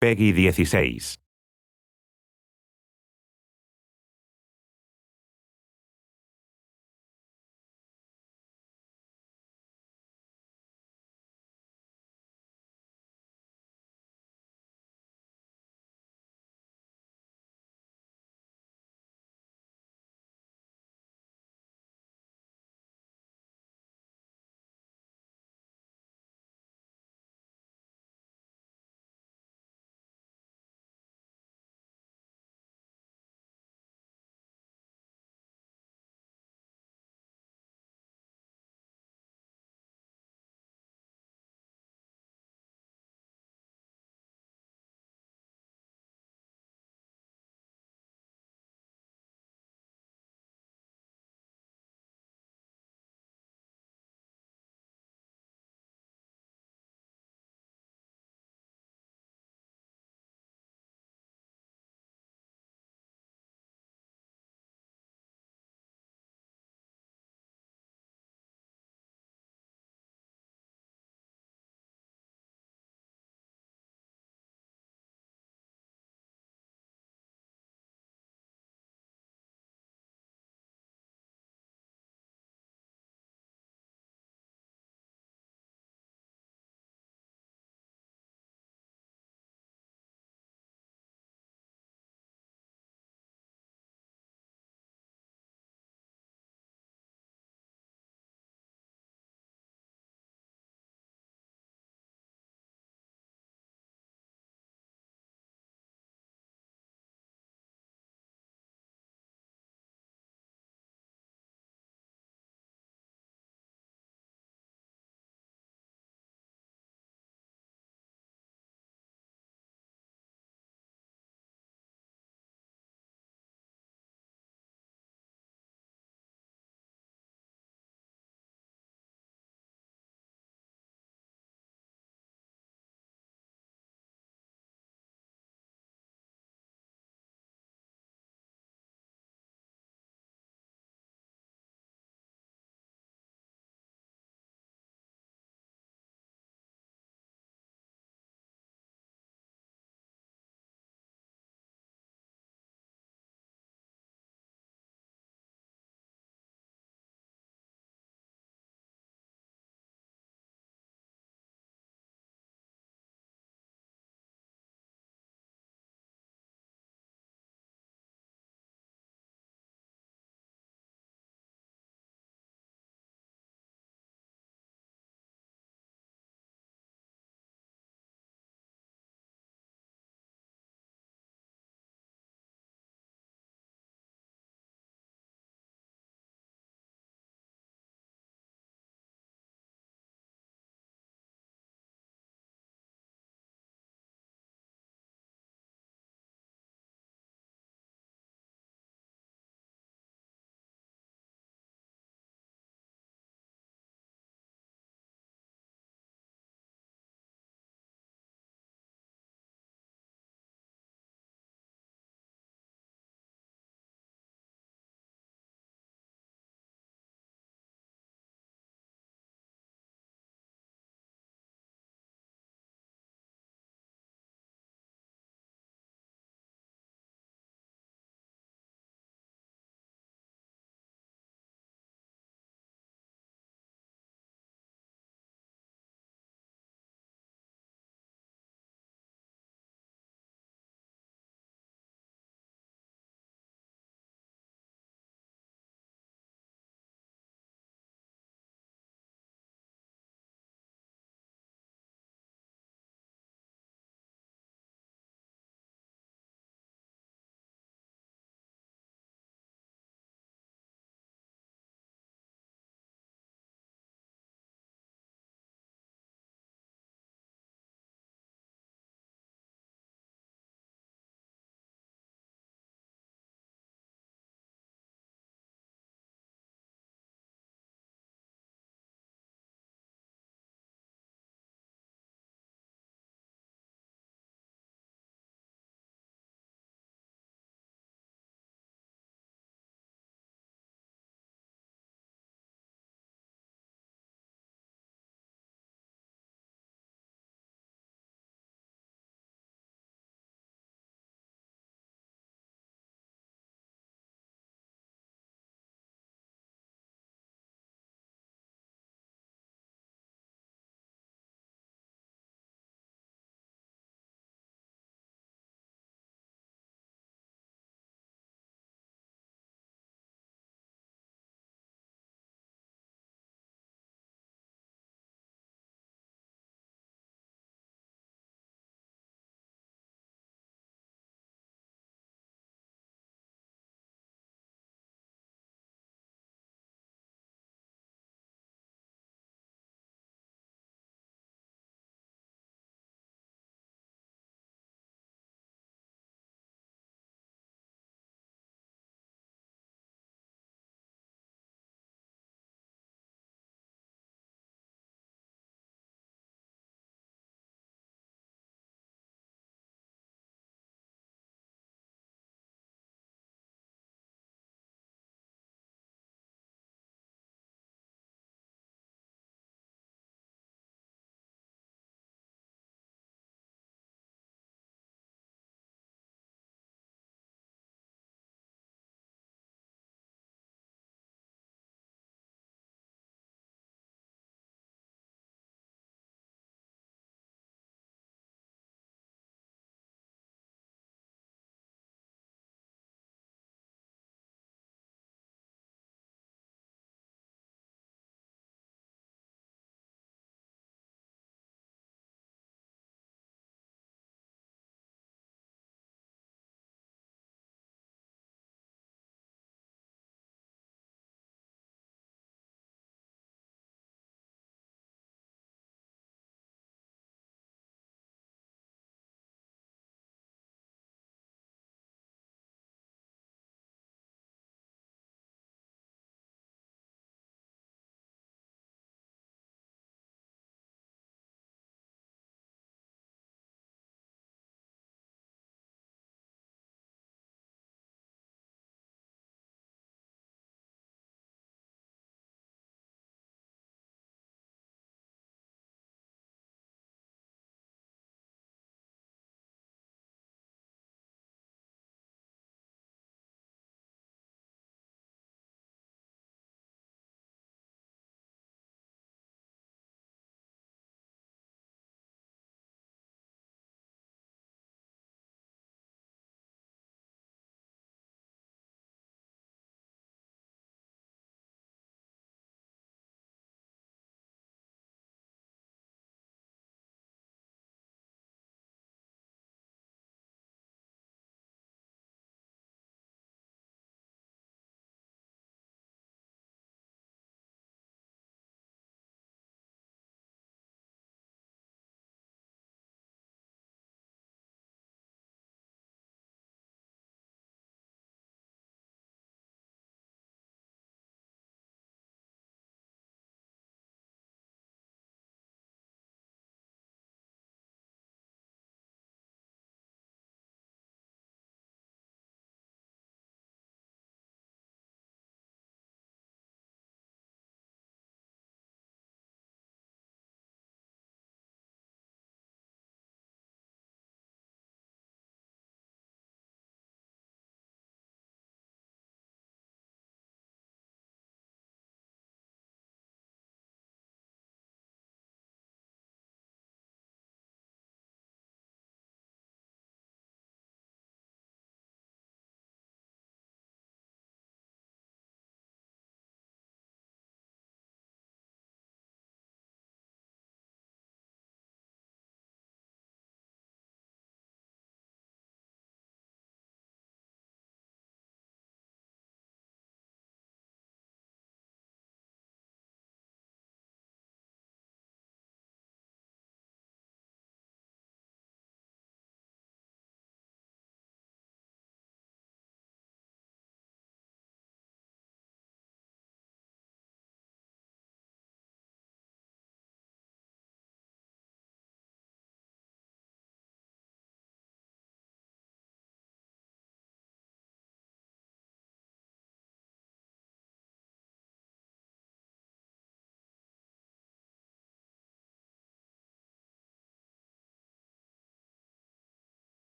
Peggy 16.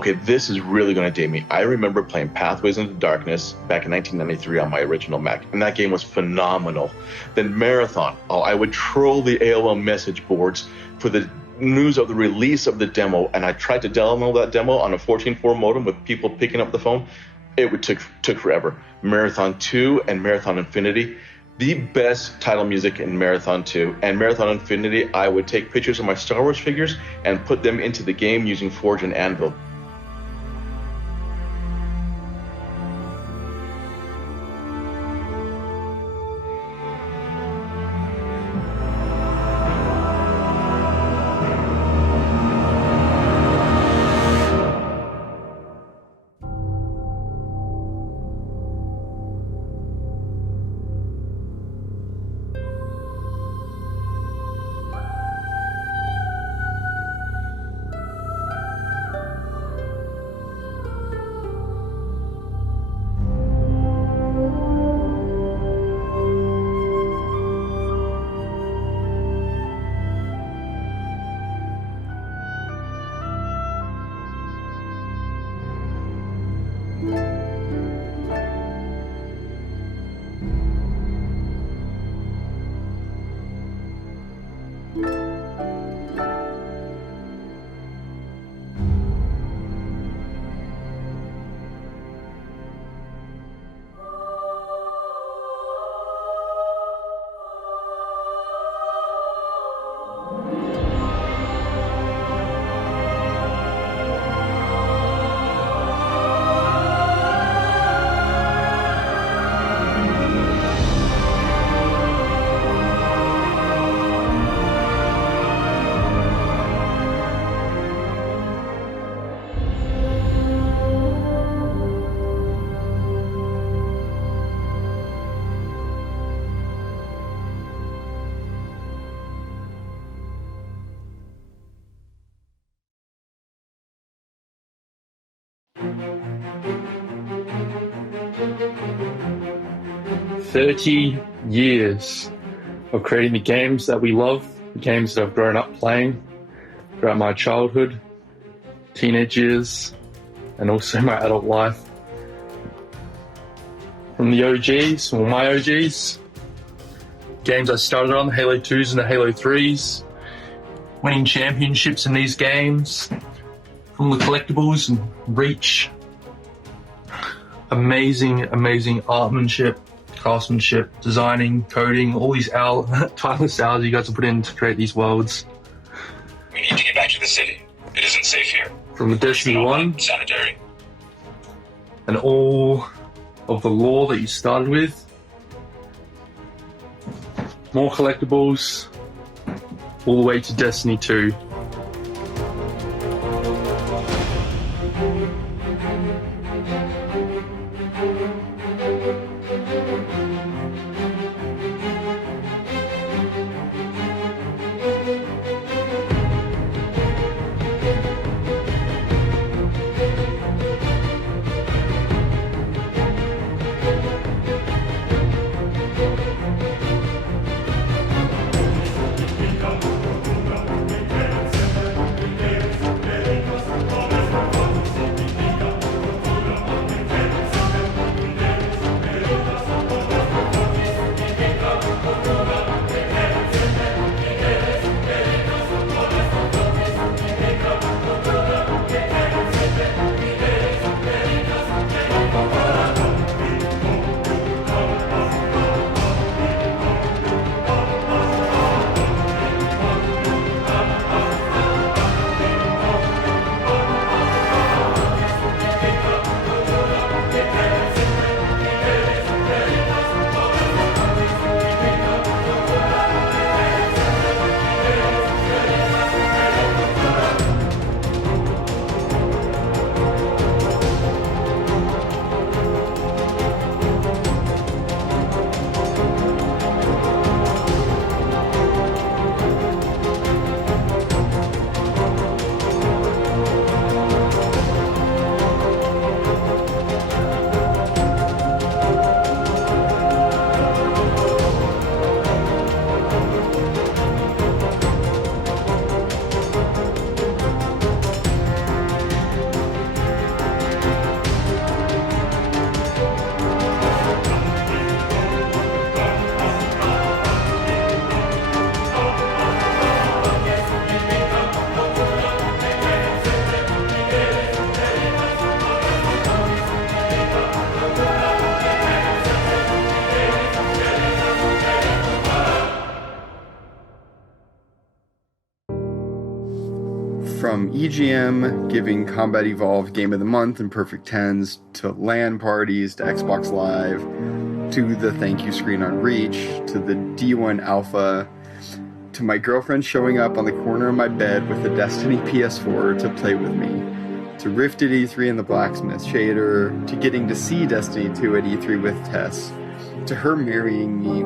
Okay, this is really going to date me. I remember playing Pathways into Darkness back in 1993 on my original Mac, and that game was phenomenal. Then Marathon. Oh, I would troll the AOL message boards for the news of the release of the demo, and I tried to download that demo on a 14.4 modem with people picking up the phone. It took forever. Marathon 2 and Marathon Infinity. The best title music in Marathon 2 and Marathon Infinity. I would take pictures of my Star Wars figures and put them into the game using Forge and Anvil. "30 years of creating the games that we love, the games that I've grown up playing throughout my childhood, teenage years, and also my adult life. From the OGs, or my OGs, games I started on, the Halo 2s and the Halo 3s, winning championships in these games, from the collectibles and Reach. Amazing artmanship, craftsmanship, designing, coding, all these tireless hours you guys have put in to create these worlds. We need to get back to the city. It isn't safe here. From the Destiny 1 sanitary, and all of the lore that you started with, more collectibles, all the way to Destiny 2. EGM, giving Combat Evolved Game of the Month and Perfect Tens, to LAN parties, to Xbox Live, to the thank you screen on Reach, to the D1 Alpha, to my girlfriend showing up on the corner of my bed with the Destiny PS4 to play with me, to Rift at E3 and the Blacksmith Shader, to getting to see Destiny 2 at E3 with Tess, to her marrying me,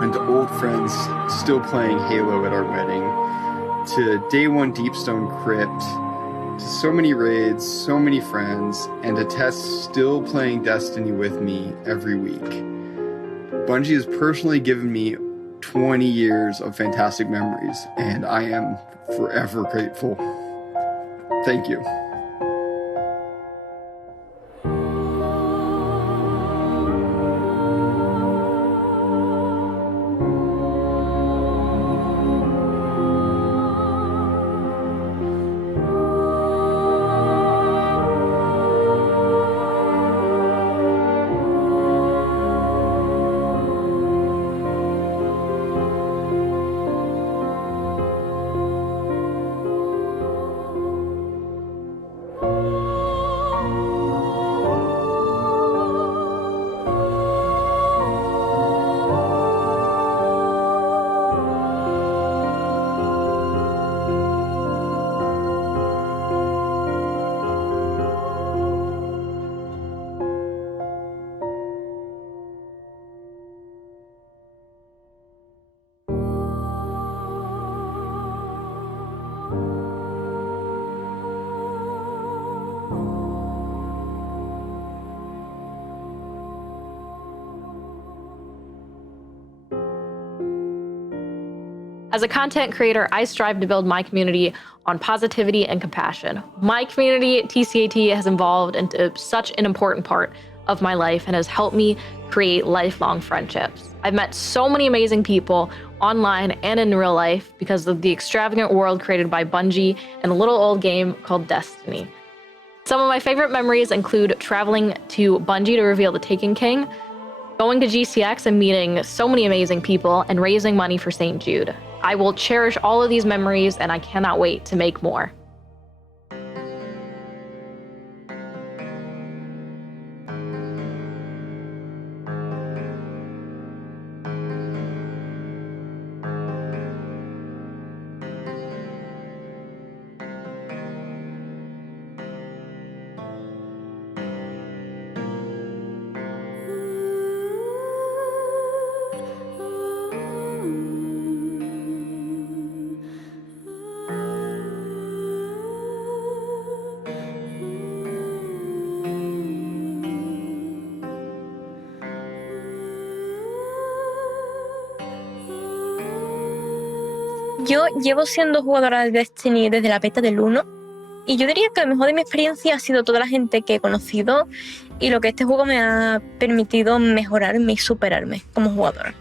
and to old friends still playing Halo at our wedding, to Day 1 Deepstone Crypt, to so many raids, so many friends, and to Tess still playing Destiny with me every week. Bungie has personally given me 20 years of fantastic memories, and I am forever grateful. Thank you. As a content creator, I strive to build my community on positivity and compassion. My community, TCAT, has evolved into such an important part of my life and has helped me create lifelong friendships. I've met so many amazing people online and in real life because of the extravagant world created by Bungie and a little old game called Destiny. Some of my favorite memories include traveling to Bungie to reveal the Taken King, going to GCX and meeting so many amazing people, and raising money for St. Jude. I will cherish all of these memories, and I cannot wait to make more. Yo llevo siendo jugadora de Destiny desde la beta del 1 y yo diría que lo mejor de mi experiencia ha sido toda la gente que he conocido y lo que este juego me ha permitido mejorarme y superarme como jugadora.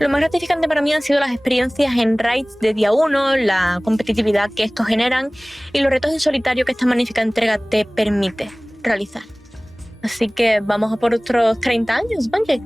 Lo más gratificante para mí han sido las experiencias en raids de día 1, la competitividad que estos generan y los retos en solitario que esta magnífica entrega te permite realizar. Así que vamos a por otros 30 años, Bungie.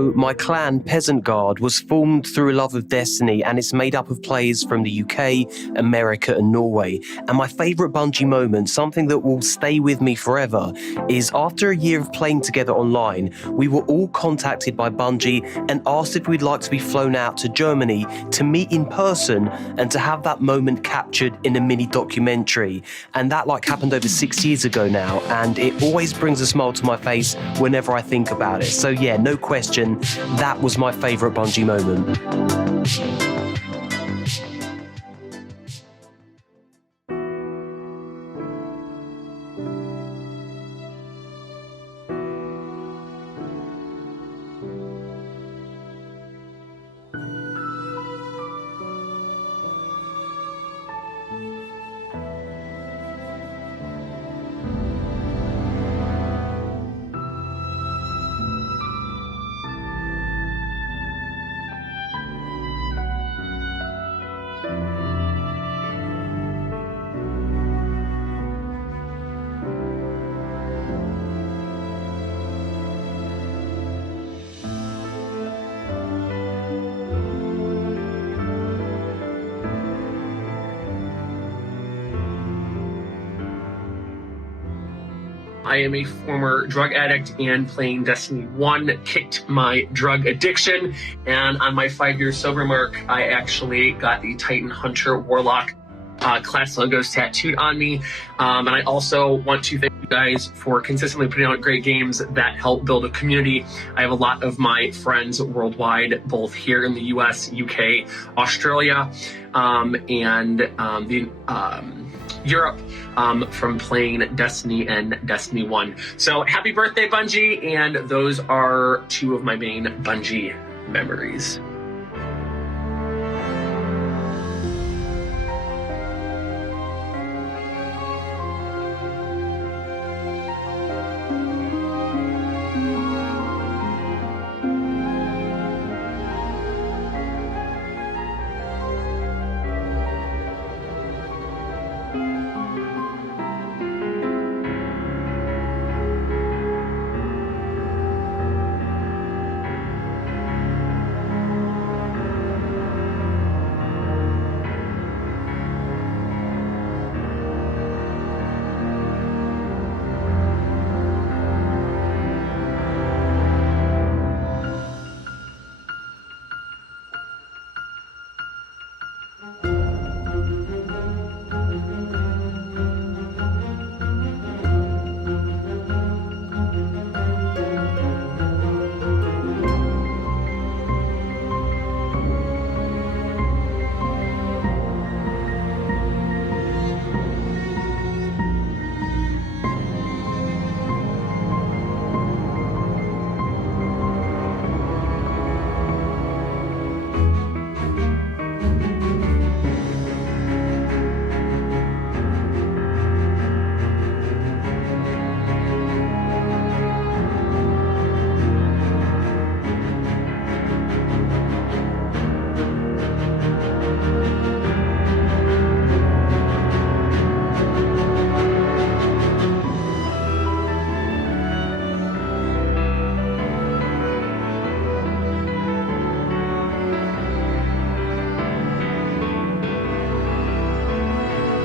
So my clan, Peasant Guard, was formed through a love of Destiny, and it's made up of players from the UK, America and Norway. And my favourite Bungie moment, something that will stay with me forever, is after a year of playing together online, we were all contacted by Bungie and asked if we'd like to be flown out to Germany to meet in person and to have that moment captured in a mini documentary. And that happened over 6 years ago now, and it always brings a smile to my face whenever I think about it. So yeah, no question, that was my favourite Bungie moment. I am a former drug addict, and playing Destiny 1 kicked my drug addiction. And on my 5-year sober mark, I actually got the Titan Hunter Warlock class logos tattooed on me. And I also want to thank you guys for consistently putting out great games that help build a community. I have a lot of my friends worldwide, both here in the US, UK, Australia, and Europe, from playing Destiny and Destiny 1. So happy birthday, Bungie, and those are two of my main Bungie memories.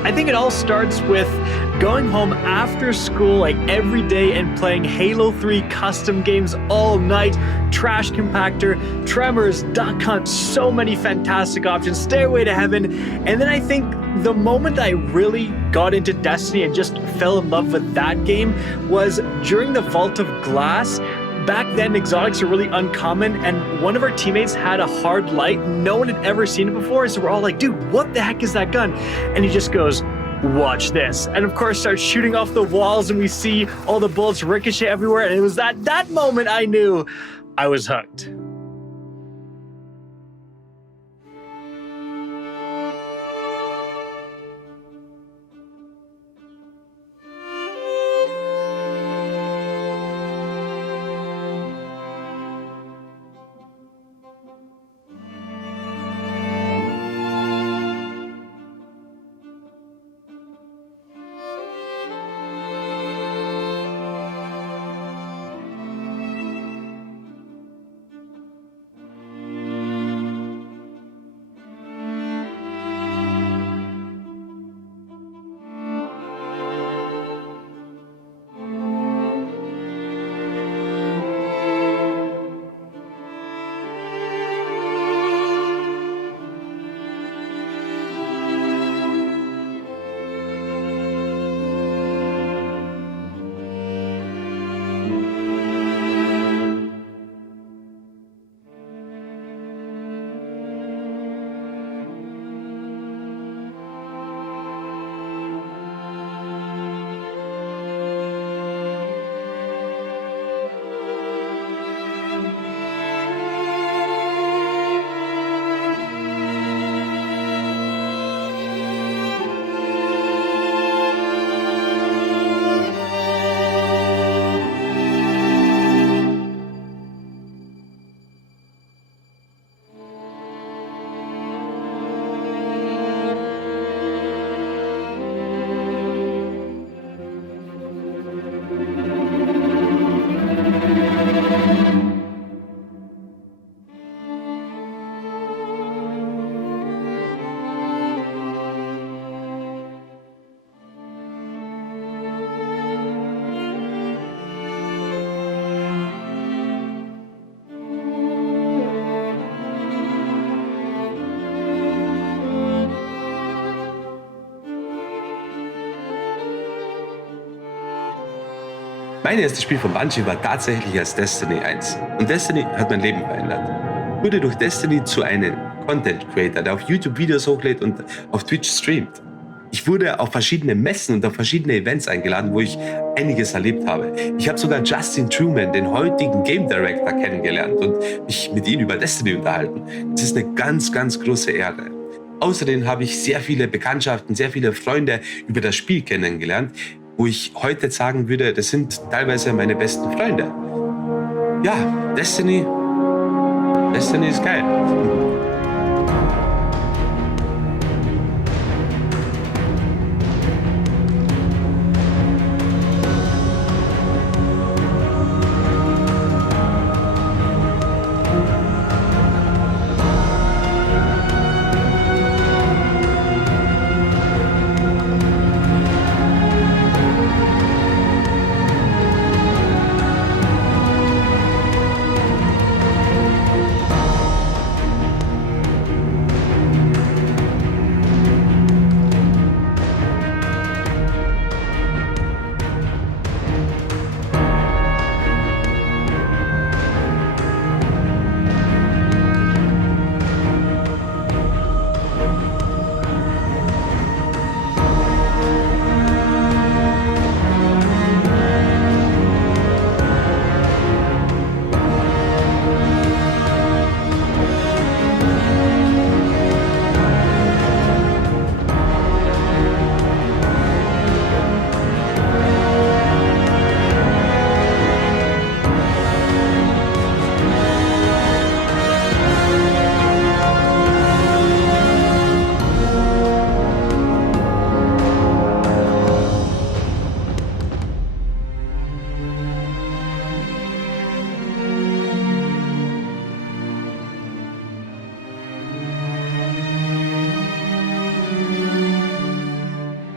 I think it all starts with going home after school every day and playing Halo 3 custom games all night, Trash Compactor, Tremors, Duck Hunt, so many fantastic options, Stairway to Heaven. And then I think the moment I really got into Destiny and just fell in love with that game was during the Vault of Glass. Back then, exotics are really uncommon, and one of our teammates had a hard light. No one had ever seen it before, so we're all like, dude, what the heck is that gun? And he just goes, watch this. And of course, starts shooting off the walls, and we see all the bullets ricochet everywhere, and it was that moment I knew I was hooked. Mein erstes Spiel von Bungie war tatsächlich als Destiny 1. Und Destiny hat mein Leben verändert. Ich wurde durch Destiny zu einem Content Creator, der auf YouTube Videos hochlädt und auf Twitch streamt. Ich wurde auf verschiedene Messen und auf verschiedene Events eingeladen, wo ich einiges erlebt habe. Ich habe sogar Justin Truman, den heutigen Game Director, kennengelernt und mich mit ihm über Destiny unterhalten. Das ist eine ganz, ganz große Ehre. Außerdem habe ich sehr viele Bekanntschaften, sehr viele Freunde über das Spiel kennengelernt, wo ich heute sagen würde, das sind teilweise meine besten Freunde. Ja, Destiny ist geil.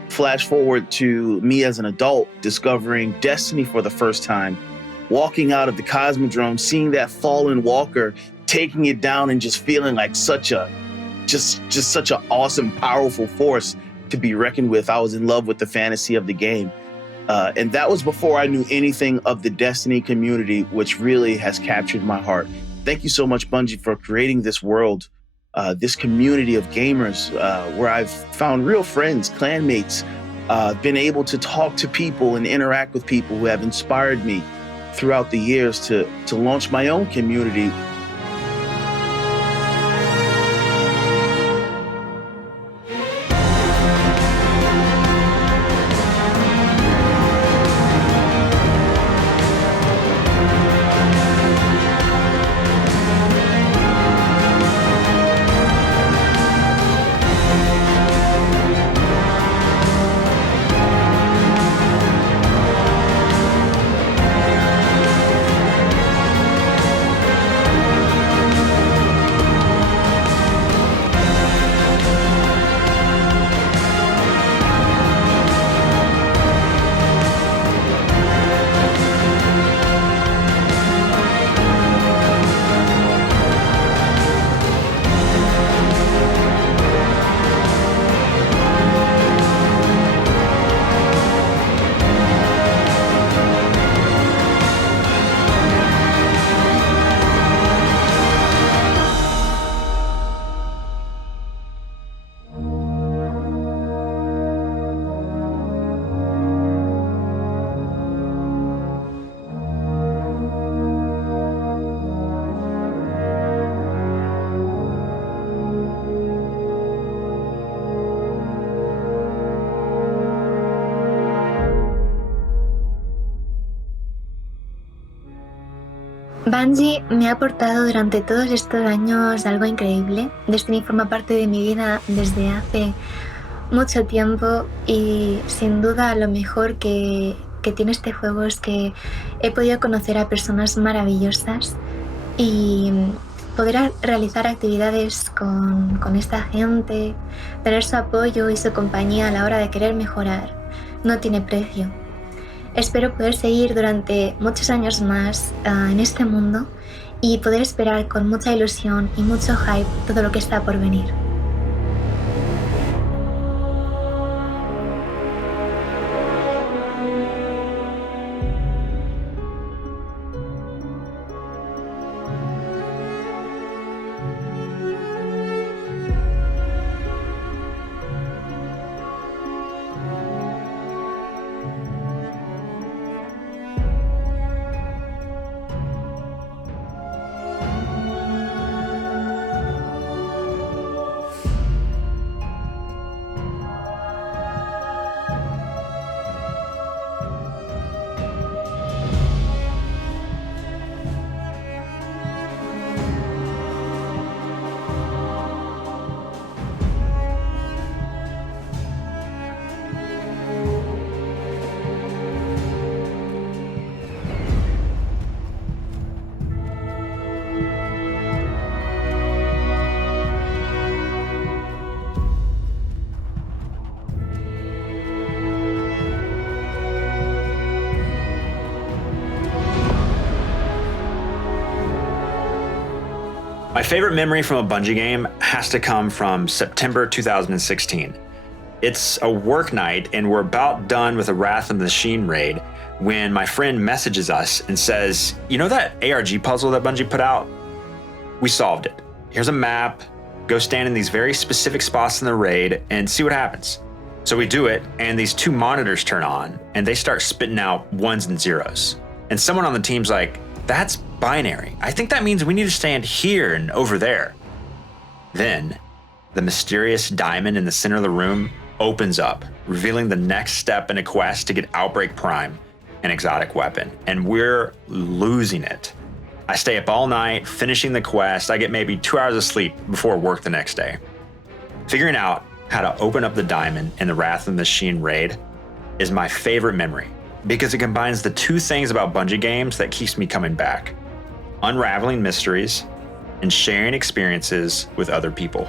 Flash forward to me as an adult discovering Destiny for the first time, walking out of the Cosmodrome, seeing that fallen walker, taking it down and just feeling like such an awesome, powerful force to be reckoned with. I was in love with the fantasy of the game. And that was before I knew anything of the Destiny community, which really has captured my heart. Thank you so much, Bungie, for creating this world, this community of gamers where I've found real friends, clanmates, been able to talk to people and interact with people who have inspired me throughout the years to launch my own community. Bungie me ha aportado durante todos estos años algo increíble. Destiny forma parte de mi vida desde hace mucho tiempo y sin duda lo mejor que tiene este juego es que he podido conocer a personas maravillosas y poder realizar actividades con esta gente, tener su apoyo y su compañía a la hora de querer mejorar, no tiene precio. Espero poder seguir durante muchos años más en este mundo y poder esperar con mucha ilusión y mucho hype todo lo que está por venir. favorite memory from a Bungie game has to come from September 2016. It's a work night and we're about done with a Wrath of the Machine raid when my friend messages us and says, you know that ARG puzzle that Bungie put out? We solved it. Here's a map, go stand in these very specific spots in the raid and see what happens. So we do it and these two monitors turn on and they start spitting out ones and zeros. And someone on the team's like, that's binary. I think that means we need to stand here and over there. Then the mysterious diamond in the center of the room opens up, revealing the next step in a quest to get Outbreak Prime, an exotic weapon, and we're losing it. I stay up all night, finishing the quest. I get maybe 2 hours of sleep before work the next day. Figuring out how to open up the diamond in the Wrath of the Machine raid is my favorite memory because it combines the two things about Bungie games that keeps me coming back: unraveling mysteries and sharing experiences with other people.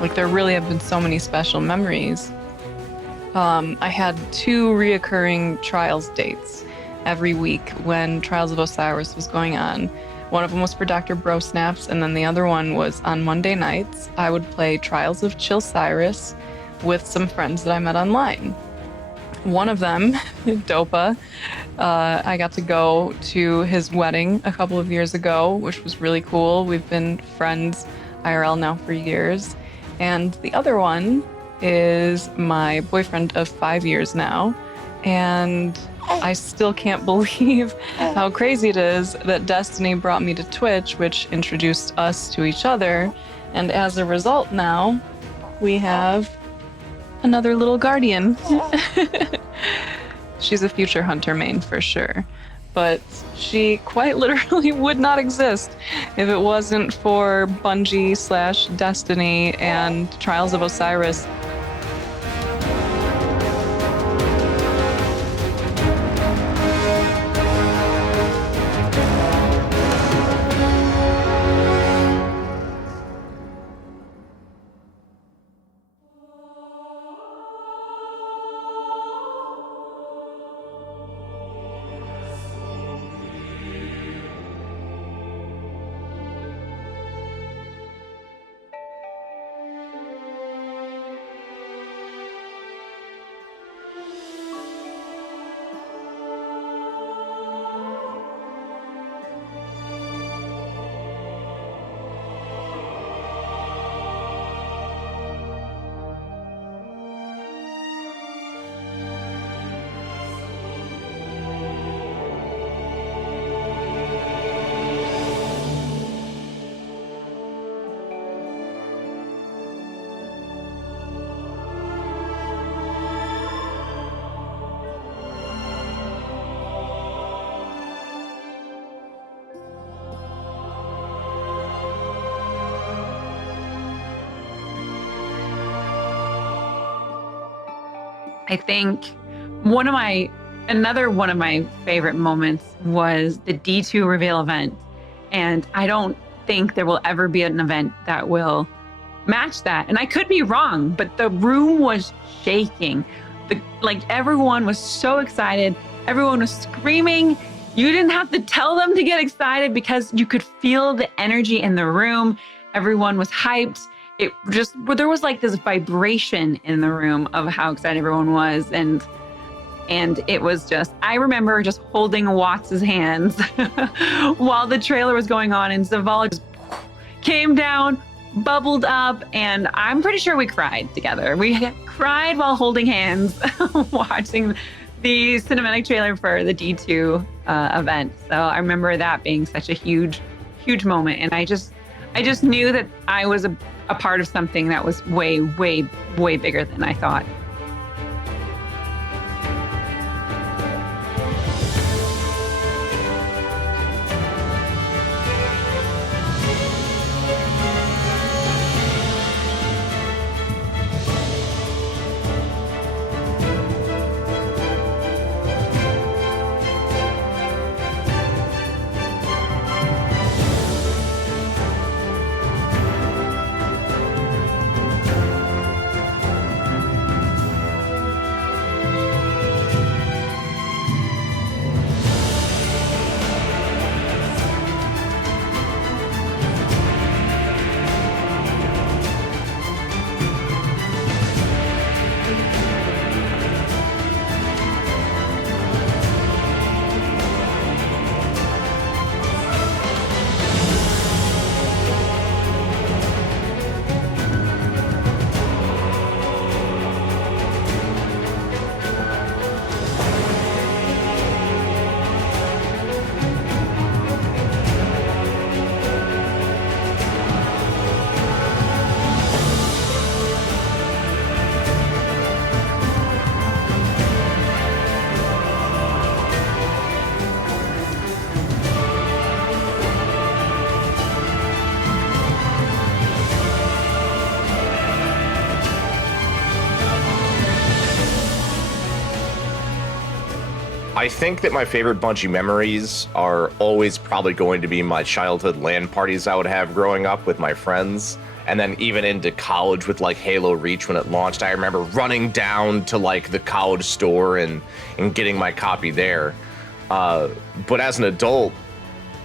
Like, there really have been so many special memories. I had 2 reoccurring Trials dates every week when Trials of Osiris was going on. One of them was for Dr. Bro Snaps, and then the other one was on Monday nights. I would play Trials of Chilcyrus with some friends that I met online. One of them, Dopa, I got to go to his wedding a couple of years ago, which was really cool. We've been friends IRL now for years. And the other one is my boyfriend of 5 years now. And I still can't believe how crazy it is that Destiny brought me to Twitch, which introduced us to each other. And as a result now, we have another little guardian. She's a future hunter main for sure. But she quite literally would not exist if it wasn't for Bungie / Destiny and Trials of Osiris. I think another one of my favorite moments was the D2 reveal event. And I don't think there will ever be an event that will match that. And I could be wrong, but the room was shaking. Everyone was so excited. Everyone was screaming. You didn't have to tell them to get excited because you could feel the energy in the room. Everyone was hyped. There was like this vibration in the room of how excited everyone was. And it was I remember just holding Watts' hands while the trailer was going on, and Zavala just came down, bubbled up, and I'm pretty sure we cried together. We cried while holding hands, watching the cinematic trailer for the D2 event. So I remember that being such a huge, huge moment. And I just knew that I was a part of something that was way, way, way bigger than I thought. I think that my favorite Bungie memories are always probably going to be my childhood LAN parties I would have growing up with my friends. And then even into college with like Halo Reach when it launched, I remember running down to like the college store and getting my copy there. But as an adult,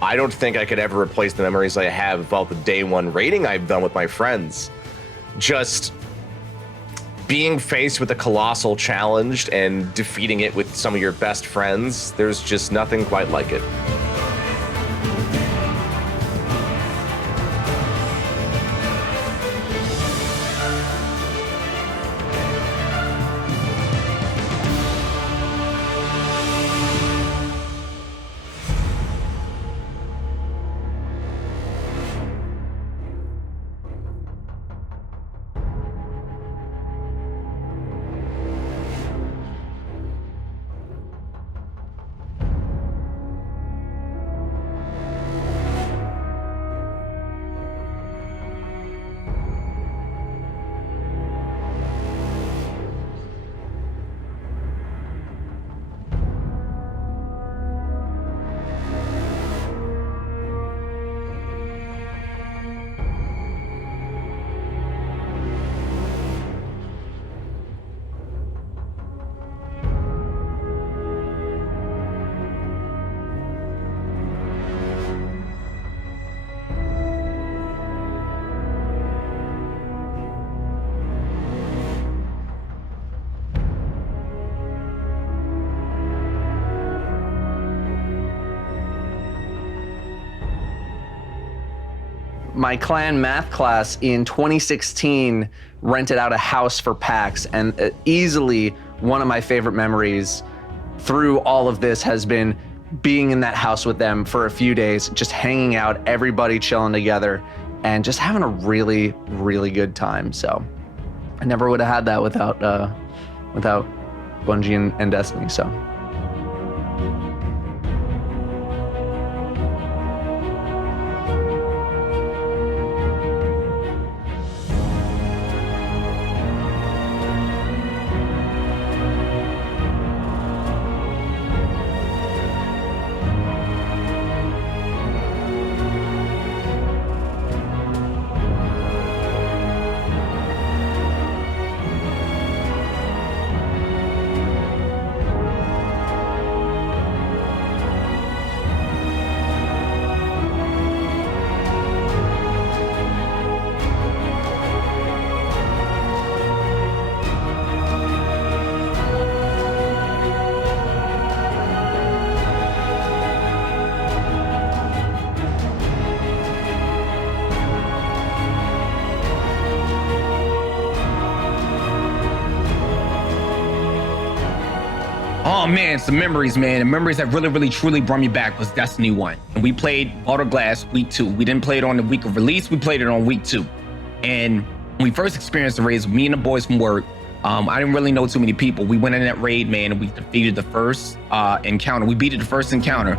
I don't think I could ever replace the memories I have about the day one raiding I've done with my friends. Just being faced with a colossal challenge and defeating it with some of your best friends, there's just nothing quite like it. My clan math class in 2016 rented out a house for PAX, and easily one of my favorite memories through all of this has been being in that house with them for a few days, just hanging out, everybody chilling together, and just having a really, really good time. So I never would have had that without Bungie and Destiny. So. man, some memories, man. The memories that really, truly brought me back was Destiny 1. And we played Glass week 2. We didn't play it on the week of release. We played it on week 2. And when we first experienced the raids, me and the boys from work, I didn't really know too many people. We went in that raid, man, and we defeated the first encounter. We beat the first encounter.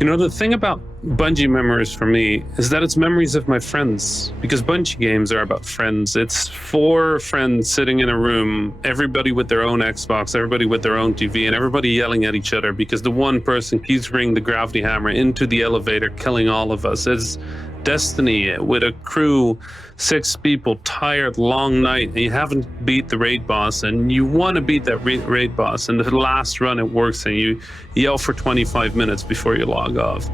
You know, the thing about Bungie memories for me is that it's memories of my friends, because Bungie games are about friends. It's 4 friends sitting in a room, everybody with their own Xbox, everybody with their own TV, and everybody yelling at each other because the one person keeps bringing the gravity hammer into the elevator, killing all of us. It's Destiny with a crew, 6 people, tired, long night, and you haven't beat the raid boss, and you want to beat that raid boss, and the last run it works, and you yell for 25 minutes before you log off.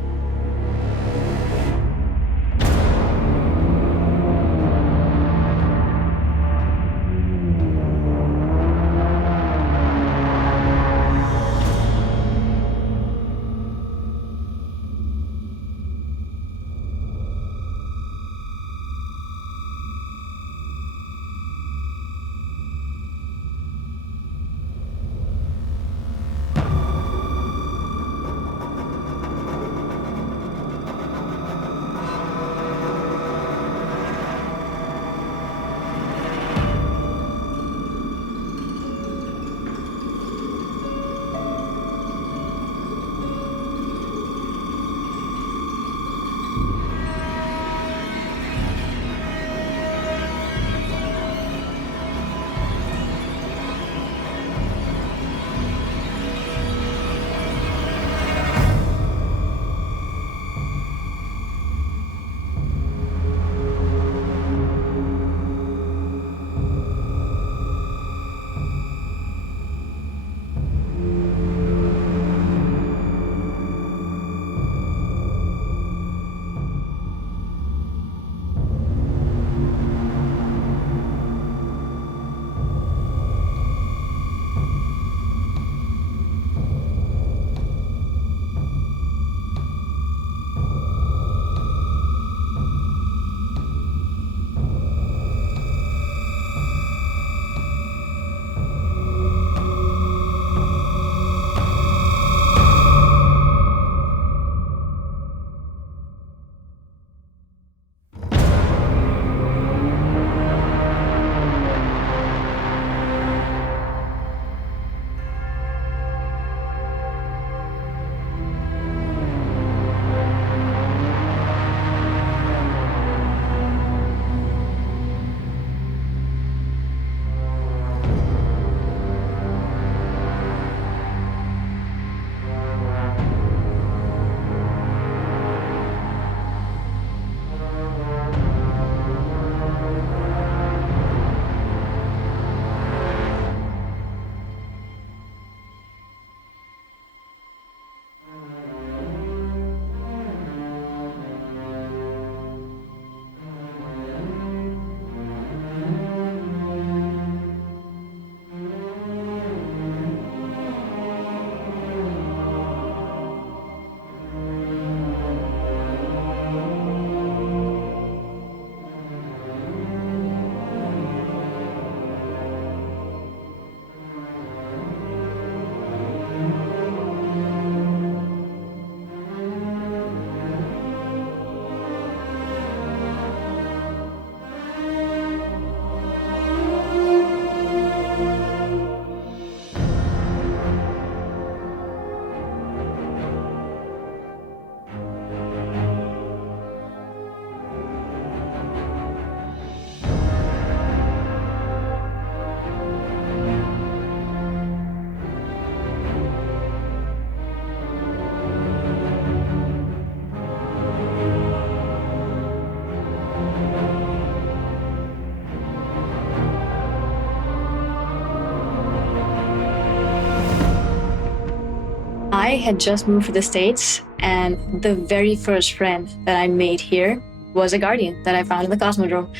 I had just moved to the States, and the very first friend that I made here was a guardian that I found in the Cosmodrome.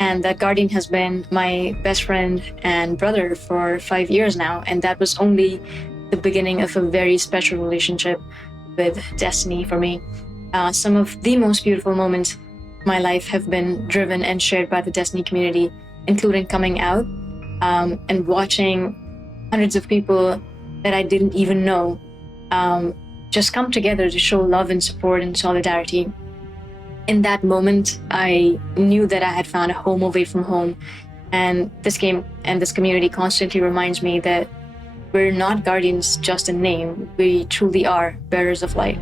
And that guardian has been my best friend and brother for 5 years now. And that was only the beginning of a very special relationship with Destiny for me. Some of the most beautiful moments of my life have been driven and shared by the Destiny community, including coming out and watching hundreds of people that I didn't even know just come together to show love and support and solidarity. In that moment, I knew that I had found a home away from home. And this game and this community constantly reminds me that we're not guardians just in name. We truly are bearers of light.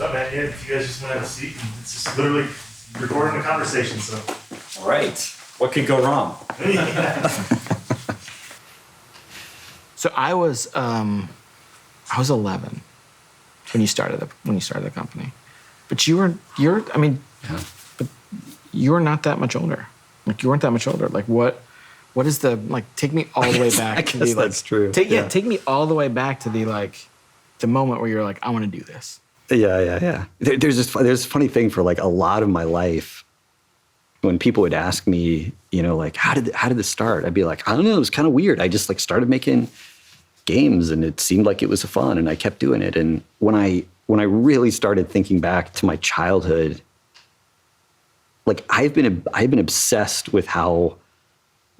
What's up, man? Yeah, if you guys just want to have a seat, it's just literally recording a conversation, so. All right. What could go wrong? So I was 11 when you started the company, but you're not that much older. Like you weren't that much older. Like what is the take me all the way back I to guess the that's true. Take me all the way back to the moment where you're like, I want to do this. Yeah. There's a funny thing for like a lot of my life. When people would ask me, how did this start? I'd be like, I don't know. It was kind of weird. I just started making games, and it seemed like it was fun, and I kept doing it. And when I really started thinking back to my childhood, I've been obsessed with how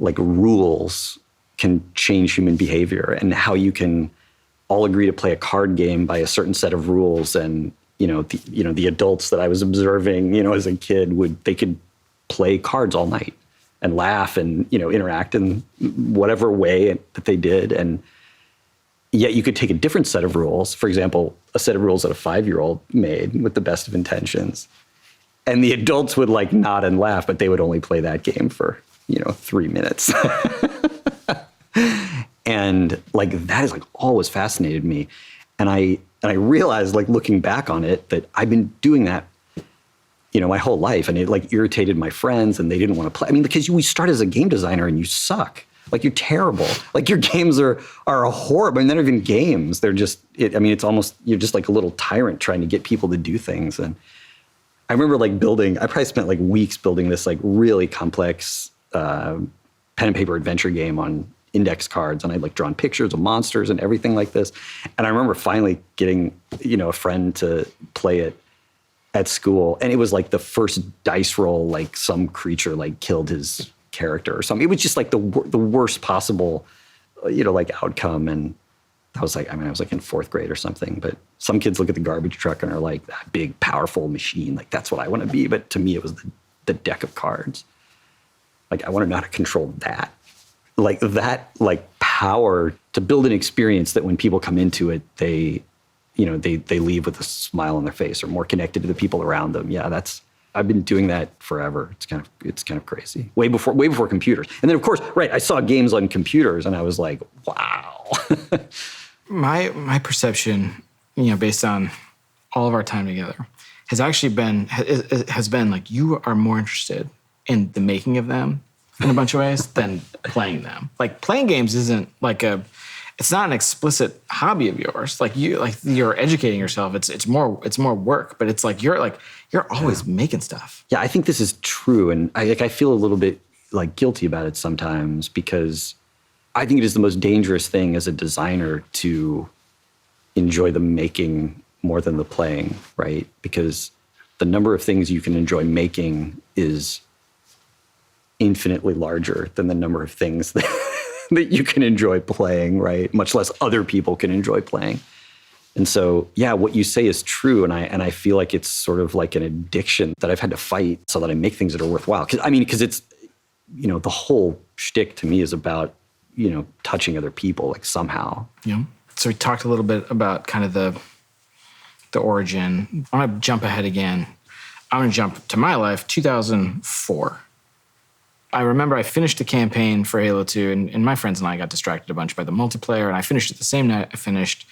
rules can change human behavior, and how you can all agree to play a card game by a certain set of rules. And the adults that I was observing, as a kid they could play cards all night and laugh and interact in whatever way that they did. And yet you could take a different set of rules, for example, a set of rules that a 5-year-old made with the best of intentions, and the adults would nod and laugh, but they would only play that game for 3 minutes. And that has always fascinated me. And I realized looking back on it that I've been doing that my whole life, and it irritated my friends, and they didn't want to play. I mean, because we start as a game designer and you suck. You're terrible. Your games are horrible. I mean, they're not even games. They're just, it's almost, you're just a little tyrant trying to get people to do things. And I remember building, I probably spent weeks building this really complex pen and paper adventure game on index cards, and I'd drawn pictures of monsters and everything like this. And I remember finally getting, a friend to play it at school, and it was the first dice roll, some creature killed his character or something. It was just the worst possible, outcome. And I was I was in 4th grade or something, but some kids look at the garbage truck and are that big, powerful machine. That's what I want to be. But to me, it was the the deck of cards. Like, I want to know how to control that. Like power to build an experience that when people come into it, they leave with a smile on their face or more connected to the people around them. Yeah, I've been doing that forever. It's kind of crazy. Way before computers. And then of course, right, I saw games on computers and I was like, wow. My perception, based on all of our time together, has actually been like, you are more interested in the making of them in a bunch of ways than playing them. Like, playing games isn't like it's not an explicit hobby of yours. Like, you're educating yourself. It's more work, but it's like you're always making stuff. Yeah, I think this is true, and I feel a little bit like guilty about it sometimes, because I think it is the most dangerous thing as a designer to enjoy the making more than the playing, right? Because the number of things you can enjoy making is infinitely larger than the number of things that you can enjoy playing, right? Much less other people can enjoy playing. And so, yeah, what you say is true, and I feel like it's sort of like an addiction that I've had to fight so that I make things that are worthwhile. Because it's, the whole shtick to me is about, touching other people, like, somehow. Yeah. So we talked a little bit about kind of the origin. I'm going to jump ahead again. I'm going to jump to my life, 2004. I remember I finished the campaign for Halo 2, and my friends and I got distracted a bunch by the multiplayer, and I finished it the same night I finished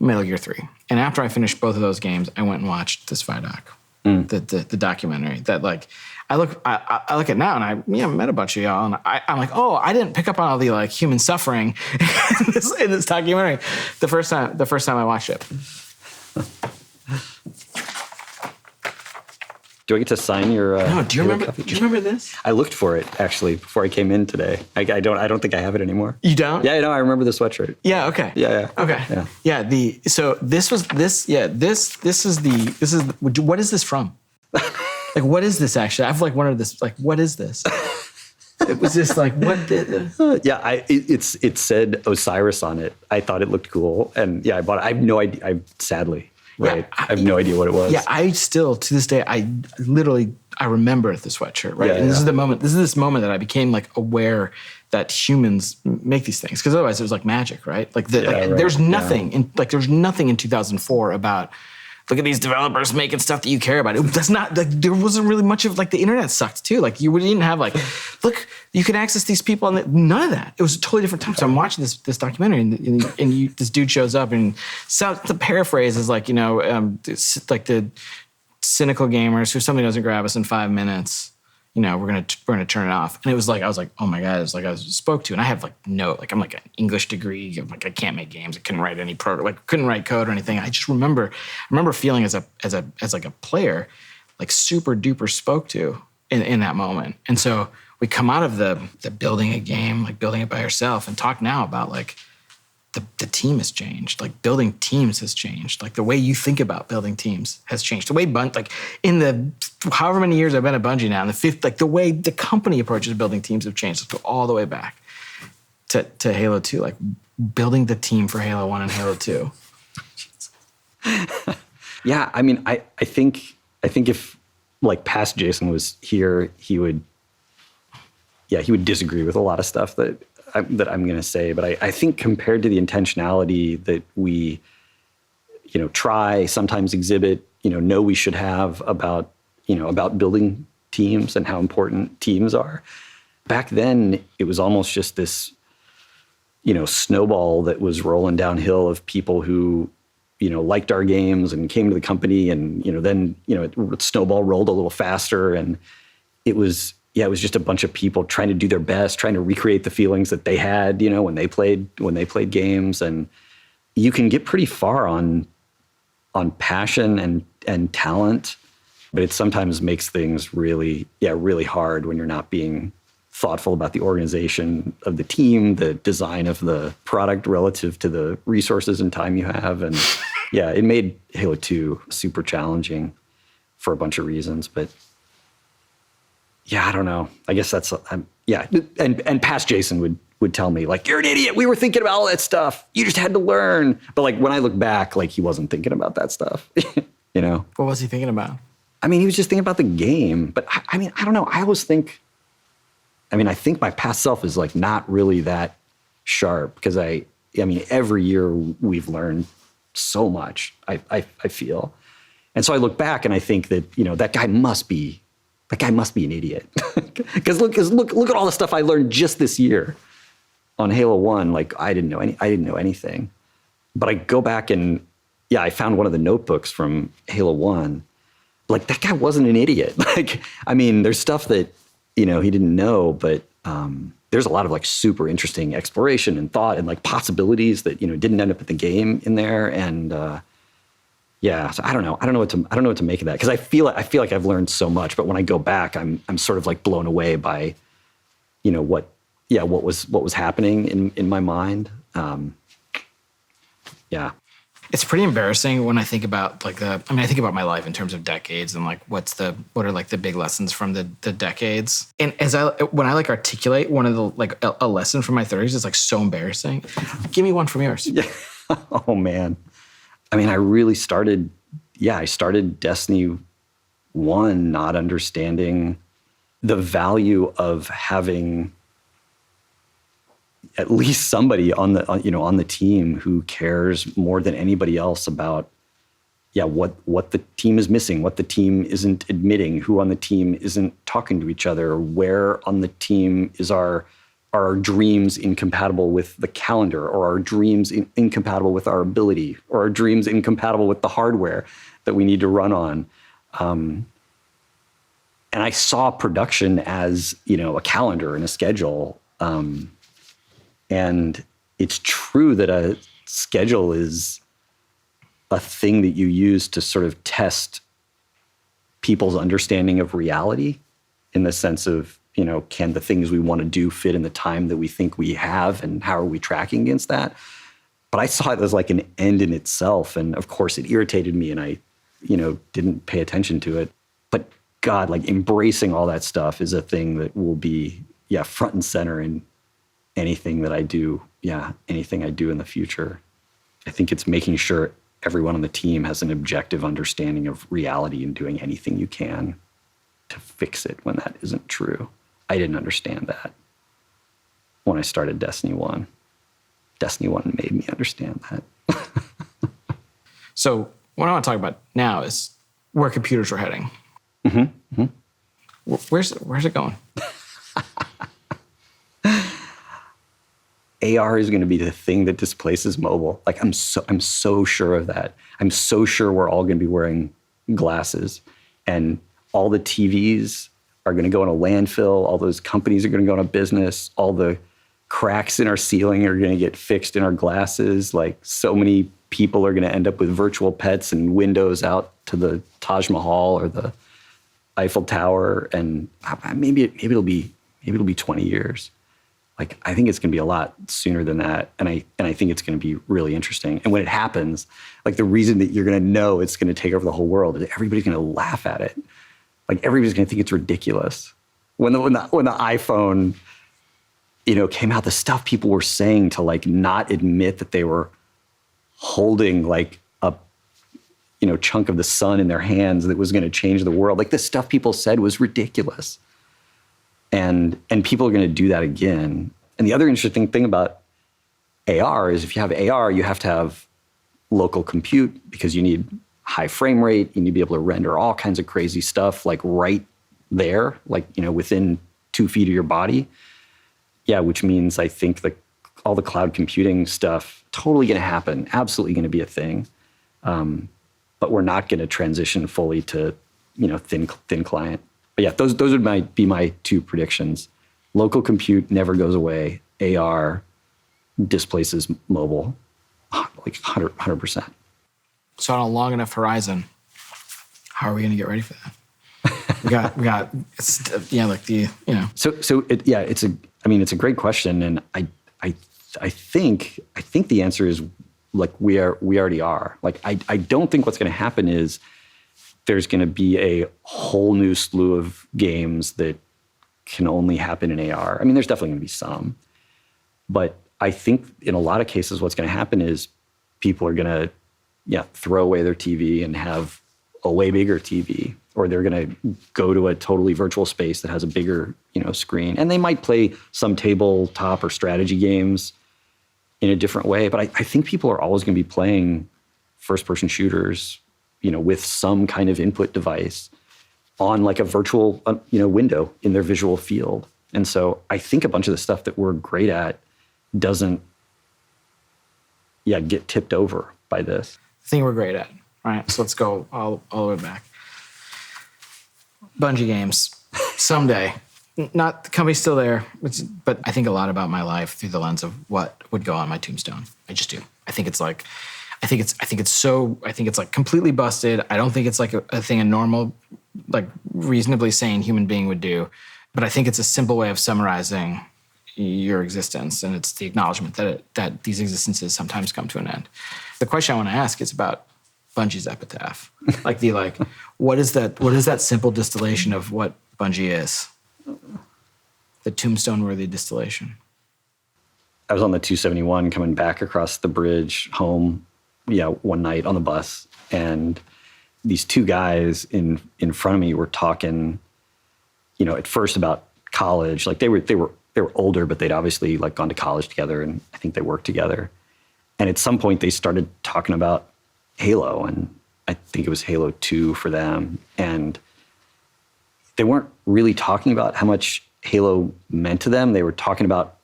Metal Gear 3. And after I finished both of those games, I went and watched this Vidoc, the documentary that, like, I look at now, and I met a bunch of y'all, and I'm like, oh, I didn't pick up on all the, like, human suffering in this documentary the first time I watched it. Do I get to sign your? No. Do you remember this? I looked for it actually before I came in today. I don't think I have it anymore. You don't? Yeah, I remember the sweatshirt. Yeah. Okay. Yeah. Okay. Yeah. What is this from? Like, what is this actually? I've like wondered this. Like, what is this? It was just like, what? It said Osiris on it. I thought it looked cool, and yeah, I bought it. I have no idea. Sadly. Right. Yeah, I have no idea what it was. Yeah, I still, to this day, I remember the sweatshirt, right? And this is this moment that I became, like, aware that humans make these things. Because otherwise it was like magic, right? Like, there's nothing in 2004 about, look at these developers making stuff that you care about. That's not, like, there wasn't really much of, like, the internet sucked too. Like, you didn't have, like, look, you can access these people, and none of that. It was a totally different time. So I'm watching this documentary, and this dude shows up, and the paraphrase is like, like the cynical gamers who something doesn't grab us in 5 minutes, we're gonna turn it off. And it was like, I was like, oh my God, it was like I was spoke to, and I have I'm like an English degree, like I can't make games, I couldn't write any couldn't write code or anything. I just remember feeling as like a player, like super duper spoke to in that moment. And so we come out of the building a game, like building it by yourself, and talk now about, like, the team has changed. Like, building teams has changed. Like, the way you think about building teams has changed. The way in the however many years I've been at Bungie now, in the fifth, like, the way the company approaches building teams have changed. Let's go all the way back to Halo 2, like building the team for Halo 1 and Halo 2. Yeah, I think if, like, past Jason was here, he would disagree with a lot of stuff that I'm going to say, but I think compared to the intentionality that we, try, sometimes exhibit, know we should have about building teams and how important teams are. Back then, it was almost just this, snowball that was rolling downhill of people who, liked our games and came to the company, and, then, it snowball rolled a little faster, and it was just a bunch of people trying to do their best, trying to recreate the feelings that they had, when they played games. And you can get pretty far on passion and talent, but it sometimes makes things really hard when you're not being thoughtful about the organization of the team, the design of the product relative to the resources and time you have. And yeah, it made Halo 2 super challenging for a bunch of reasons, but yeah, I don't know. I guess that's, and past Jason would tell me, like, you're an idiot. We were thinking about all that stuff. You just had to learn. But, like, when I look back, like, he wasn't thinking about that stuff, What was he thinking about? I mean, he was just thinking about the game. But I mean, I don't know. I always think, I think my past self is like not really that sharp because I mean, every year we've learned so much, I feel. And so I look back and I think that, that guy must be an idiot. Because look at all the stuff I learned just this year on Halo 1. Like I didn't know anything. But I go back and I found one of the notebooks from Halo 1. Like that guy wasn't an idiot. Like, I mean, there's stuff that, he didn't know, but there's a lot of like super interesting exploration and thought and like possibilities that, didn't end up at the game in there. And so I don't know. I don't know what to make of that. Because I feel like I've learned so much, but when I go back, I'm sort of like blown away by, what was happening in my mind. It's pretty embarrassing when I think about I think about my life in terms of decades and like what are like the big lessons from the decades. And when I like articulate one of the like a lesson from my 30s, it's like so embarrassing. Give me one from yours. Yeah. Oh man. I mean, I started Destiny 1 not understanding the value of having at least somebody on the team who cares more than anybody else about, what the team is missing, what the team isn't admitting, who on the team isn't talking to each other, where on the team are our dreams incompatible with the calendar, or our dreams incompatible with our ability, or our dreams incompatible with the hardware that we need to run on. And I saw production as, a calendar and a schedule. And it's true that a schedule is a thing that you use to sort of test people's understanding of reality in the sense of, can the things we want to do fit in the time that we think we have, and how are we tracking against that? But I saw it as like an end in itself. And of course it irritated me and I, didn't pay attention to it. But God, like embracing all that stuff is a thing that will be, front and center in anything that I do, anything I do in the future. I think it's making sure everyone on the team has an objective understanding of reality and doing anything you can to fix it when that isn't true. I didn't understand that when I started Destiny 1. Destiny 1 made me understand that. So what I want to talk about now is where computers are heading. Mm-hmm. Mm-hmm. Where's it going? AR is going to be the thing that displaces mobile. Like I'm so sure of that. I'm so sure we're all going to be wearing glasses, and all the TVs are going to go in a landfill. All those companies are going to go out of business. All the cracks in our ceiling are going to get fixed in our glasses. Like so many people are going to end up with virtual pets and windows out to the Taj Mahal or the Eiffel Tower. And maybe it'll be 20 years. Like, I think it's going to be a lot sooner than that. And I think it's going to be really interesting. And when it happens, like the reason that you're going to know it's going to take over the whole world is everybody's going to laugh at it. Like everybody's going to think it's ridiculous. When the iPhone, came out, the stuff people were saying to like not admit that they were holding like a, chunk of the sun in their hands that was going to change the world. Like the stuff people said was ridiculous. And people are going to do that again. And the other interesting thing about AR is if you have AR, you have to have local compute because you need high frame rate. You need to be able to render all kinds of crazy stuff like right there, like, within 2 feet of your body. Yeah, which means I think all the cloud computing stuff totally going to happen, absolutely going to be a thing. But we're not going to transition fully to, thin client. But yeah, those would be my 2 predictions. Local compute never goes away. AR displaces mobile, like 100%. So on a long enough horizon, how are we going to get ready for that? we got, it's a great question, and I think the answer is like we already are. Like I don't think what's going to happen is there's going to be a whole new slew of games that can only happen in AR. I mean, there's definitely going to be some. But I think in a lot of cases, what's going to happen is people are going to, throw away their TV and have a way bigger TV, or they're going to go to a totally virtual space that has a bigger, screen. And they might play some tabletop or strategy games in a different way. But I think people are always going to be playing first-person shooters, with some kind of input device on like a virtual, window in their visual field. And so I think a bunch of the stuff that we're great at doesn't, get tipped over by this. The thing we're great at, right? So let's go all the way back. Bungie games, someday. Not the company's still there, but I think a lot about my life through the lens of what would go on my tombstone. I just do. I think it's like completely busted. I don't think it's like a thing a normal, like reasonably sane human being would do. But I think it's a simple way of summarizing your existence, and it's the acknowledgement that these existences sometimes come to an end. The question I want to ask is about Bungie's epitaph. What is that simple distillation of what Bungie is? The tombstone-worthy distillation. I was on the 271 coming back across the bridge home, one night on the bus, and these two guys in front of me were talking, at first about college. Like they were older, but they'd obviously like gone to college together, and I think they worked together. And at some point they started talking about Halo, and I think it was Halo 2 for them. And they weren't really talking about how much Halo meant to them. They were talking about,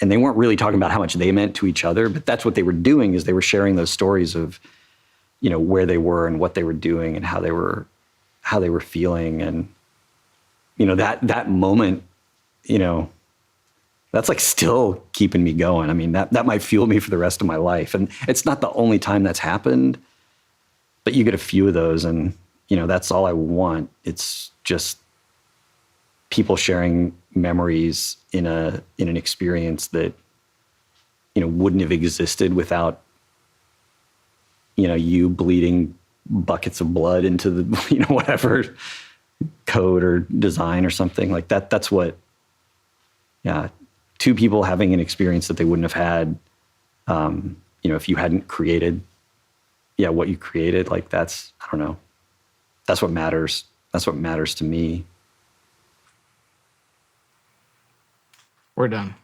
and they weren't really talking about how much they meant to each other, but that's what they were doing, is they were sharing those stories of, where they were and what they were doing and how they were feeling. And, that moment, that's like still keeping me going. I mean, that might fuel me for the rest of my life. And it's not the only time that's happened, but you get a few of those, and, that's all I want. It's just people sharing memories in an experience that, wouldn't have existed without, you bleeding buckets of blood into the, whatever code or design or something like that. That's what, two people having an experience that they wouldn't have had, if you hadn't created, what you created. Like that's, I don't know. That's what matters. That's what matters to me. We're done.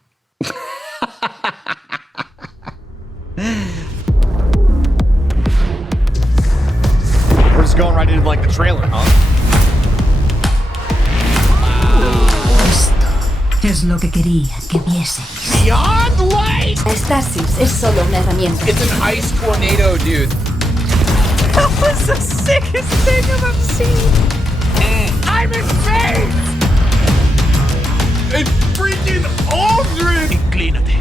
We're just going right into like the trailer, huh? Es lo que quería que vieseis. Beyond light! Estasis es solo una herramienta. It's an ice tornado, dude. That was the sickest thing I've ever seen. I'm in space! It's freaking Aldrin! Inclínate.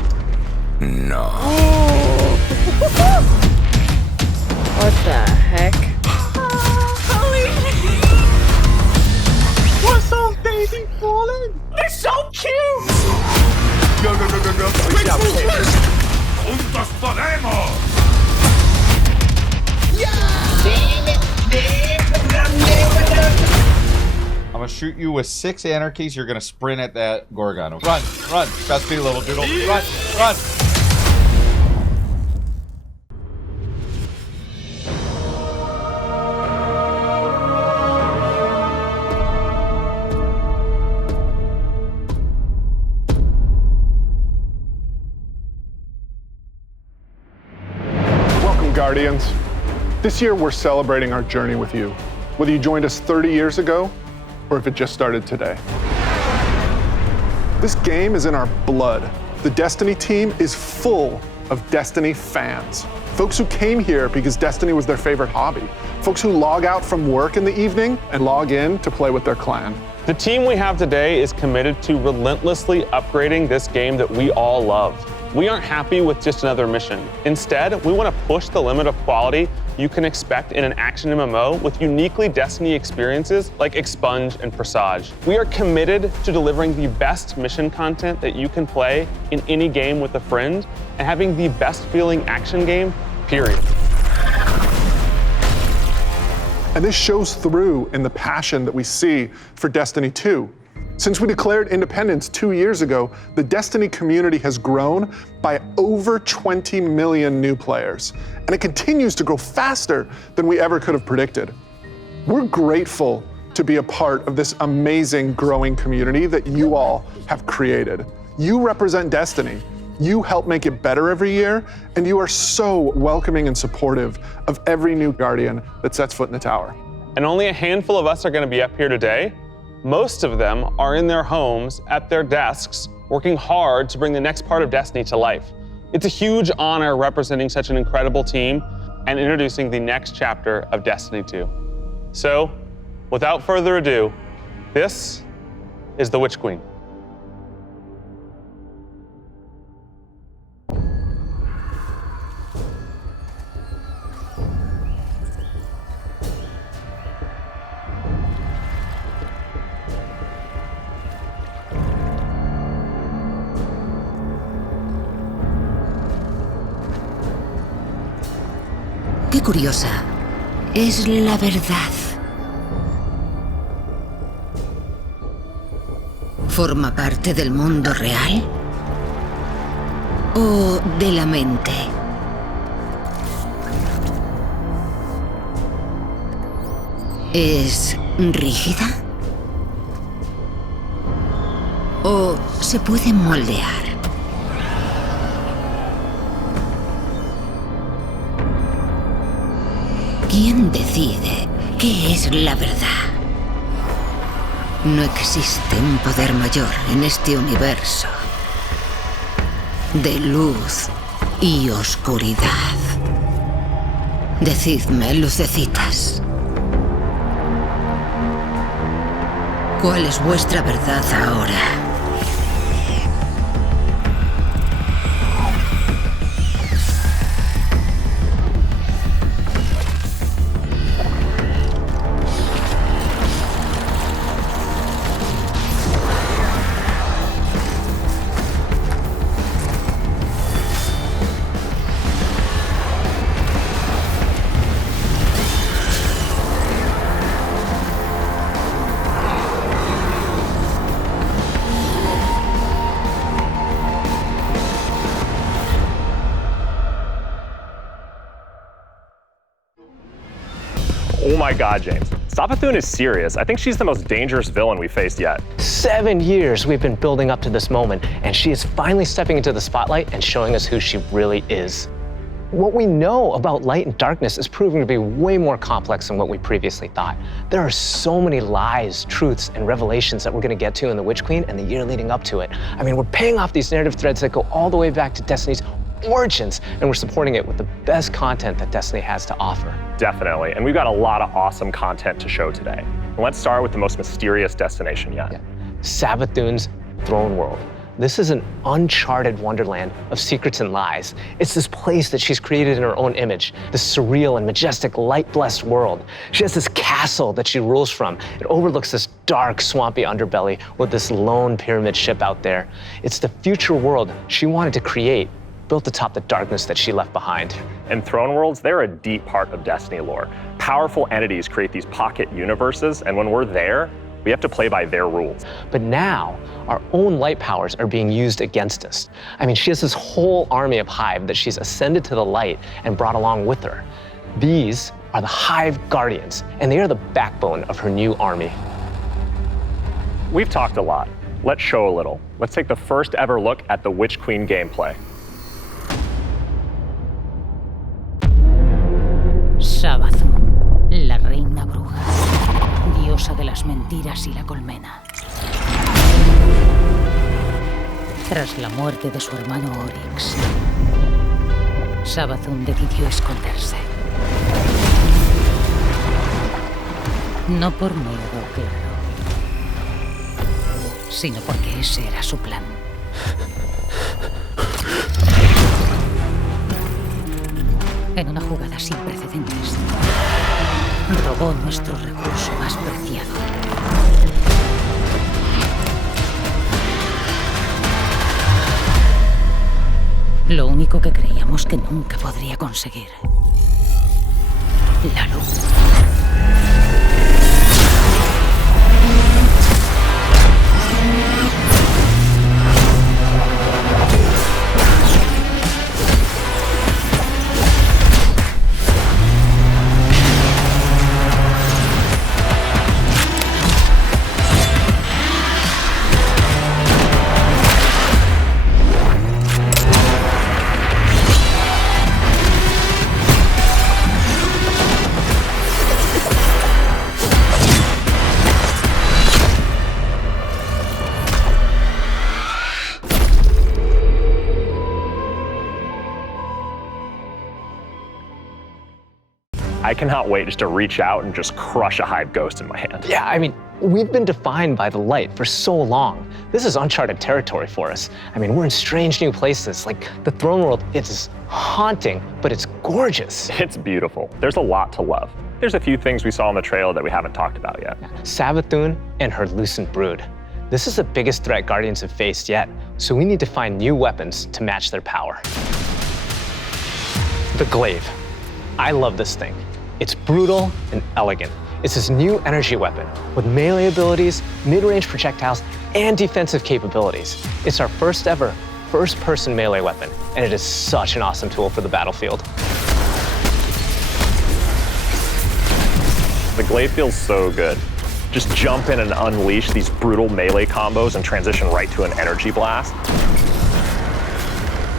No. What the heck? What's up, baby falling? They're so cute! Go. Quick, move! Juntos podemos! I'm gonna shoot you with 6 anarchies. You're gonna sprint at that Gorgon. Run. Fast speed, little doodle. Run. Welcome, Guardians. This year, we're celebrating our journey with you, whether you joined us 30 years ago or if it just started today. This game is in our blood. The Destiny team is full of Destiny fans. Folks who came here because Destiny was their favorite hobby. Folks who log out from work in the evening and log in to play with their clan. The team we have today is committed to relentlessly upgrading this game that we all love. We aren't happy with just another mission. Instead, we want to push the limit of quality you can expect in an action MMO with uniquely Destiny experiences like Expunge and Presage. We are committed to delivering the best mission content that you can play in any game with a friend and having the best feeling action game, period. And this shows through in the passion that we see for Destiny 2. Since we declared independence 2 years ago, the Destiny community has grown by over 20 million new players, and it continues to grow faster than we ever could have predicted. We're grateful to be a part of this amazing growing community that you all have created. You represent Destiny. You help make it better every year, and you are so welcoming and supportive of every new Guardian that sets foot in the tower. And only a handful of us are going to be up here today. Most of them are in their homes, at their desks, working hard to bring the next part of Destiny to life. It's a huge honor representing such an incredible team and introducing the next chapter of Destiny 2. So, without further ado, this is the Witch Queen. Qué curiosa es la verdad. ¿Forma parte del mundo real o de la mente? ¿Es rígida o se puede moldear? ¿Quién decide qué es la verdad? No existe un poder mayor en este universo de luz y oscuridad. Decidme, lucecitas, ¿cuál es vuestra verdad ahora? Oh my God, James. Savathun is serious. I think she's the most dangerous villain we faced yet. 7 years we've been building up to this moment, and she is finally stepping into the spotlight and showing us who she really is. What we know about light and darkness is proving to be way more complex than what we previously thought. There are so many lies, truths, and revelations that we're going to get to in The Witch Queen and the year leading up to it. I mean, we're paying off these narrative threads that go all the way back to Destiny's origins, and we're supporting it with the best content that Destiny has to offer. Definitely, and we've got a lot of awesome content to show today. And let's start with the most mysterious destination yet. Savathun's throne world. This is an uncharted wonderland of secrets and lies. It's this place that she's created in her own image, this surreal and majestic light-blessed world. She has this castle that she rules from. It overlooks this dark, swampy underbelly with this lone pyramid ship out there. It's the future world she wanted to create, built atop the darkness that she left behind. And throne worlds, they're a deep part of Destiny lore. Powerful entities create these pocket universes, and when we're there, we have to play by their rules. But now, our own light powers are being used against us. I mean, she has this whole army of Hive that she's ascended to the light and brought along with her. These are the Hive Guardians, and they are the backbone of her new army. We've talked a lot. Let's show a little. Let's take the first ever look at the Witch Queen gameplay. Savathun, la reina bruja, diosa de las mentiras y la colmena. Tras la muerte de su hermano Oryx, Savathun decidió esconderse. No por miedo, claro, sino porque ese era su plan. En una jugada sin precedentes, robó nuestro recurso más preciado. Lo único que creíamos que nunca podría conseguir. La luz. I cannot wait just to reach out and just crush a hive ghost in my hand. Yeah, I mean, we've been defined by the light for so long. This is uncharted territory for us. I mean, we're in strange new places. Like the throne world, it's haunting, but it's gorgeous. It's beautiful. There's a lot to love. There's a few things we saw in the trailer that we haven't talked about yet. Savathun and her Lucent Brood. This is the biggest threat Guardians have faced yet, so we need to find new weapons to match their power. The Glaive. I love this thing. It's brutal and elegant. It's this new energy weapon with melee abilities, mid-range projectiles, and defensive capabilities. It's our first ever first-person melee weapon, and it is such an awesome tool for the battlefield. The Glaive feels so good. Just jump in and unleash these brutal melee combos and transition right to an energy blast.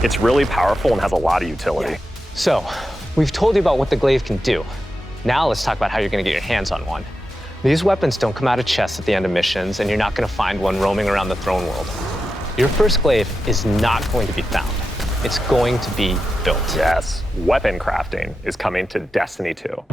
It's really powerful and has a lot of utility. So, we've told you about what the Glaive can do. Now let's talk about how you're gonna get your hands on one. These weapons don't come out of chests at the end of missions, and you're not gonna find one roaming around the throne world. Your first Glaive is not going to be found. It's going to be built. Yes, weapon crafting is coming to Destiny 2.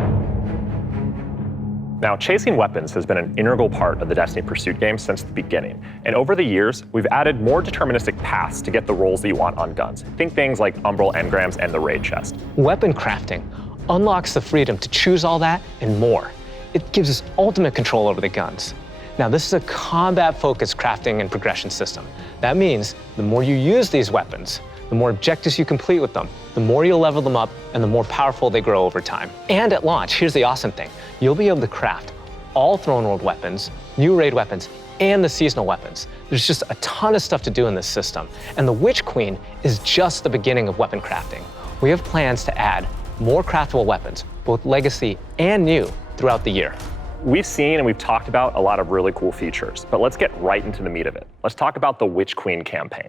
Now, chasing weapons has been an integral part of the Destiny Pursuit game since the beginning. And over the years, we've added more deterministic paths to get the rolls that you want on guns. Think things like Umbral engrams and the raid chest. Weapon crafting unlocks the freedom to choose all that and more. It gives us ultimate control over the guns. Now, this is a combat-focused crafting and progression system. That means the more you use these weapons, the more objectives you complete with them, the more you'll level them up, and the more powerful they grow over time. And at launch, here's the awesome thing. You'll be able to craft all Throne World weapons, new raid weapons, and the seasonal weapons. There's just a ton of stuff to do in this system. And the Witch Queen is just the beginning of weapon crafting. We have plans to add more craftable weapons, both legacy and new, throughout the year. We've seen and we've talked about a lot of really cool features, but let's get right into the meat of it. Let's talk about the Witch Queen campaign.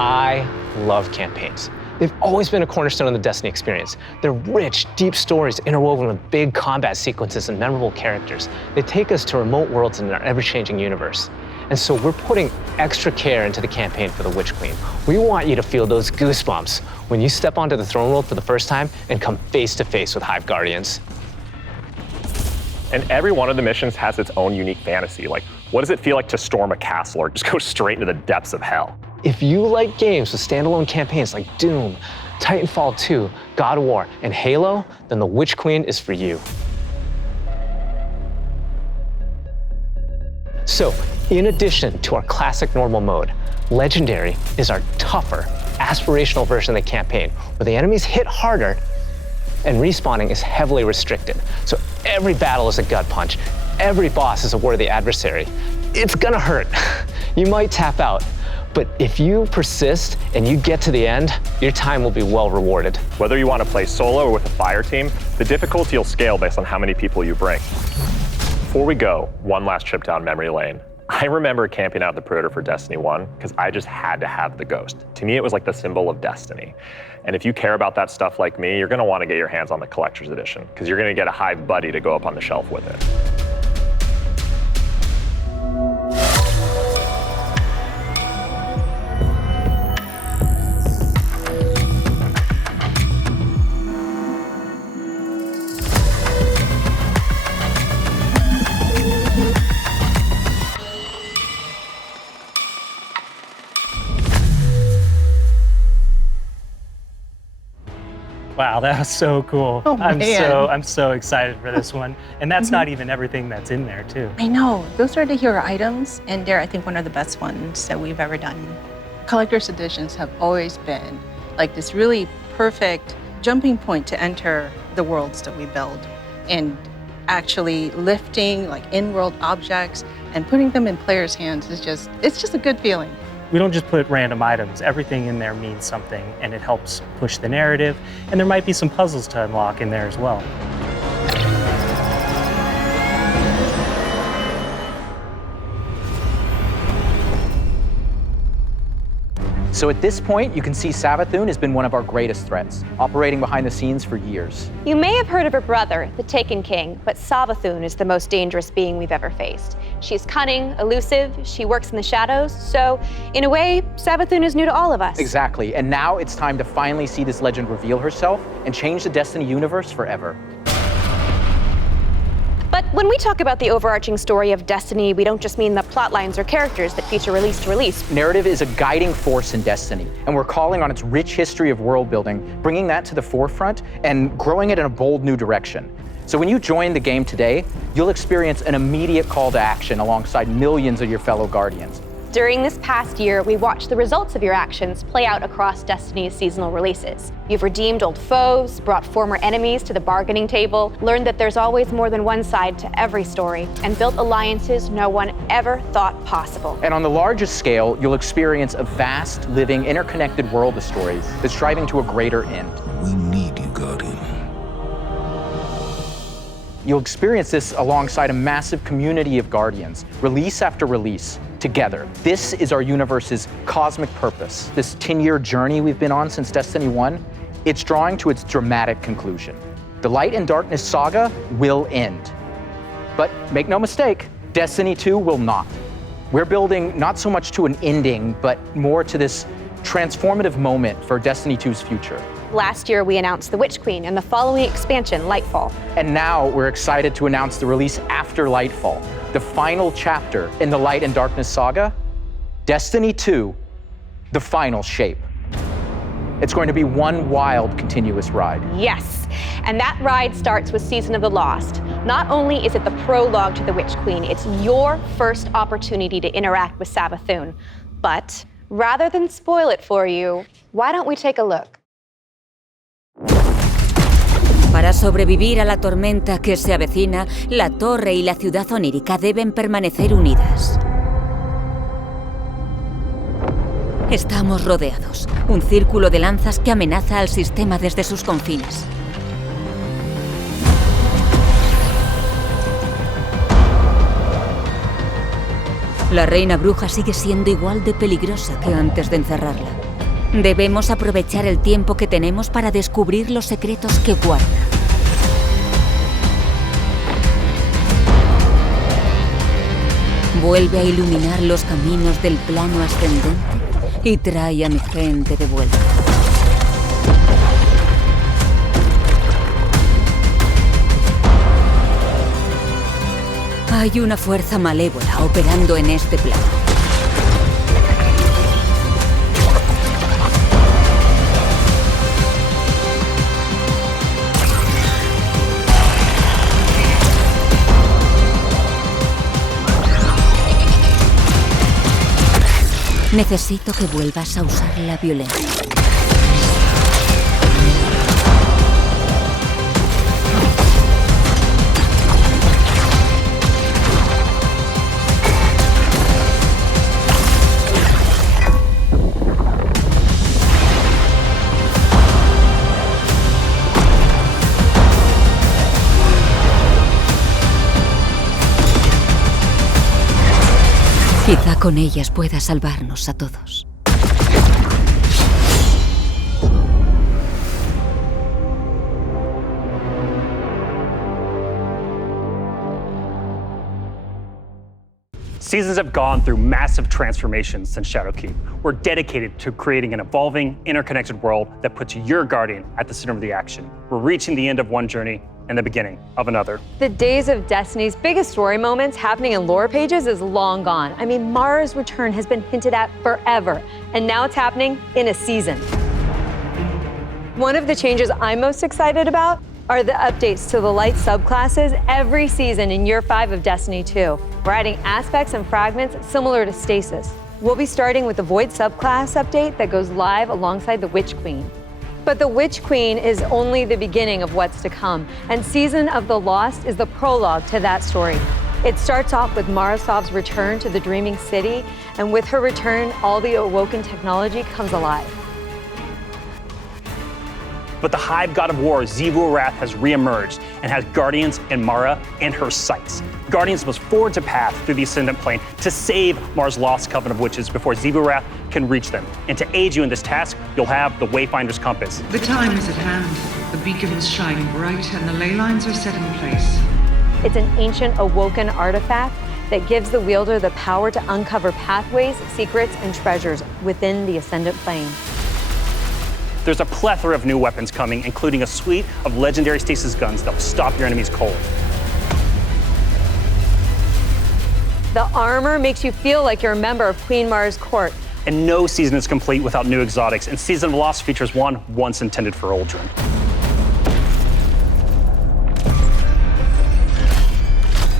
I love campaigns. They've always been a cornerstone of the Destiny experience. They're rich, deep stories interwoven with big combat sequences and memorable characters. They take us to remote worlds in our ever-changing universe. And so we're putting extra care into the campaign for the Witch Queen. We want you to feel those goosebumps when you step onto the throne world for the first time and come face to face with Hive Guardians. And every one of the missions has its own unique fantasy. Like, what does it feel like to storm a castle or just go straight into the depths of hell? If you like games with standalone campaigns like Doom, Titanfall 2, God of War, and Halo, then the Witch Queen is for you. So, in addition to our classic normal mode, Legendary is our tougher, aspirational version of the campaign, where the enemies hit harder and respawning is heavily restricted. So every battle is a gut punch, every boss is a worthy adversary. It's gonna hurt. You might tap out, but if you persist and you get to the end, your time will be well rewarded. Whether you want to play solo or with a fire team, the difficulty will scale based on how many people you bring. Before we go, one last trip down memory lane. I remember camping out the Predator for Destiny 1 because I just had to have the Ghost. To me, it was like the symbol of Destiny. And if you care about that stuff like me, you're gonna want to get your hands on the Collector's Edition because you're gonna get a Hive buddy to go up on the shelf with it. Wow, that was so cool. Oh, I'm man. so excited for this one. And that's not even everything that's in there too. I know. Those are the hero items, and they're, I think, one of the best ones that we've ever done. Collector's editions have always been like this really perfect jumping point to enter the worlds that we build, and actually lifting like in-world objects and putting them in players' hands is just, it's just a good feeling. We don't just put random items. Everything in there means something, and it helps push the narrative. And there might be some puzzles to unlock in there as well. So at this point, you can see Savathun has been one of our greatest threats, operating behind the scenes for years. You may have heard of her brother, the Taken King, but Savathun is the most dangerous being we've ever faced. She's cunning, elusive, she works in the shadows, so in a way, Savathun is new to all of us. Exactly, and now it's time to finally see this legend reveal herself and change the Destiny universe forever. But when we talk about the overarching story of Destiny, we don't just mean the plot lines or characters that feature release to release. Narrative is a guiding force in Destiny, and we're calling on its rich history of world building, bringing that to the forefront and growing it in a bold new direction. So when you join the game today, you'll experience an immediate call to action alongside millions of your fellow Guardians. During this past year, we watched the results of your actions play out across Destiny's seasonal releases. You've redeemed old foes, brought former enemies to the bargaining table, learned that there's always more than one side to every story, and built alliances no one ever thought possible. And on the largest scale, you'll experience a vast, living, interconnected world of stories that's striving to a greater end. We need you, Guardian. You'll experience this alongside a massive community of Guardians, release after release, together. This is our universe's cosmic purpose. This 10-year journey we've been on since Destiny 1, it's drawing to its dramatic conclusion. The Light and Darkness saga will end. But make no mistake, Destiny 2 will not. We're building not so much to an ending, but more to this transformative moment for Destiny 2's future. Last year, we announced the Witch Queen and the following expansion, Lightfall. And now we're excited to announce the release after Lightfall, the final chapter in the Light and Darkness saga, Destiny 2, the final shape. It's going to be one wild, continuous ride. Yes, and that ride starts with Season of the Lost. Not only is it the prologue to the Witch Queen, it's your first opportunity to interact with Savathun. But rather than spoil it for you, why don't we take a look? Para sobrevivir a la tormenta que se avecina, la torre y la ciudad onírica deben permanecer unidas. Estamos rodeados, un círculo de lanzas que amenaza al sistema desde sus confines. La reina bruja sigue siendo igual de peligrosa que antes de encerrarla. Debemos aprovechar el tiempo que tenemos para descubrir los secretos que guarda. Vuelve a iluminar los caminos del plano ascendente y trae a mi gente de vuelta. Hay una fuerza malévola operando en este plano. Necesito que vuelvas a usar la violencia. Quizá con ellas pueda salvarnos a todos. Seasons have gone through massive transformations since Shadowkeep. We're dedicated to creating an evolving, interconnected world that puts your Guardian at the center of the action. We're reaching the end of one journey and the beginning of another. The days of Destiny's biggest story moments happening in lore pages is long gone. I mean, Mara's return has been hinted at forever, and now it's happening in a season. One of the changes I'm most excited about are the updates to the light subclasses every season in Year 5 of Destiny 2. We're adding aspects and fragments similar to Stasis. We'll be starting with the Void subclass update that goes live alongside the Witch Queen. But the Witch Queen is only the beginning of what's to come, and Season of the Lost is the prologue to that story. It starts off with Marasov's return to the Dreaming City, and with her return, all the awoken technology comes alive. But the Hive God of War, Xivu Arath, has reemerged and has Guardians and Mara in her sights. Guardians must forge a path through the Ascendant Plane to save Mara's lost coven of witches before Xivu Arath can reach them. And to aid you in this task, you'll have the Wayfinder's Compass. The time is at hand. The beacon is shining bright and the ley lines are set in place. It's an ancient awoken artifact that gives the wielder the power to uncover pathways, secrets, and treasures within the Ascendant Plane. There's a plethora of new weapons coming, including a suite of legendary stasis guns that will stop your enemies cold. The armor makes you feel like you're a member of Queen Mara's court. And no season is complete without new exotics, and Season of Lost features one once intended for Uldren.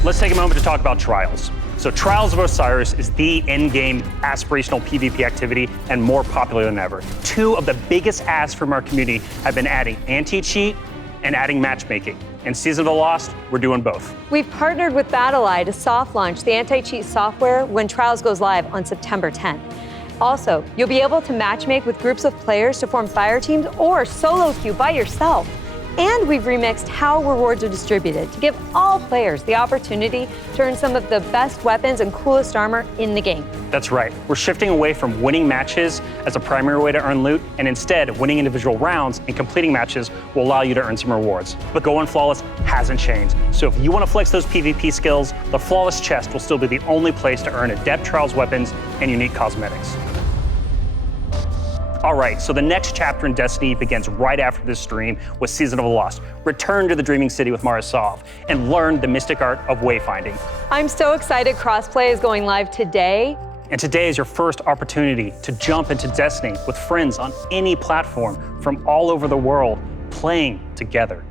Let's take a moment to talk about Trials. So Trials of Osiris is the endgame aspirational PvP activity and more popular than ever. Two of the biggest asks from our community have been adding anti-cheat and adding matchmaking. In Season of the Lost, we're doing both. We've partnered with BattleEye to soft launch the anti-cheat software when Trials goes live on September 10th. Also, you'll be able to matchmake with groups of players to form fire teams or solo queue by yourself. And we've remixed how rewards are distributed to give all players the opportunity to earn some of the best weapons and coolest armor in the game. That's right. We're shifting away from winning matches as a primary way to earn loot, and instead, winning individual rounds and completing matches will allow you to earn some rewards. But Going Flawless hasn't changed. So if you want to flex those PvP skills, the Flawless Chest will still be the only place to earn adept Trials weapons and unique cosmetics. All right, so the next chapter in Destiny begins right after this stream with Season of the Lost. Return to the Dreaming City with Mara Sov and learn the mystic art of wayfinding. I'm so excited crossplay is going live today. And today is your first opportunity to jump into Destiny with friends on any platform from all over the world, playing together.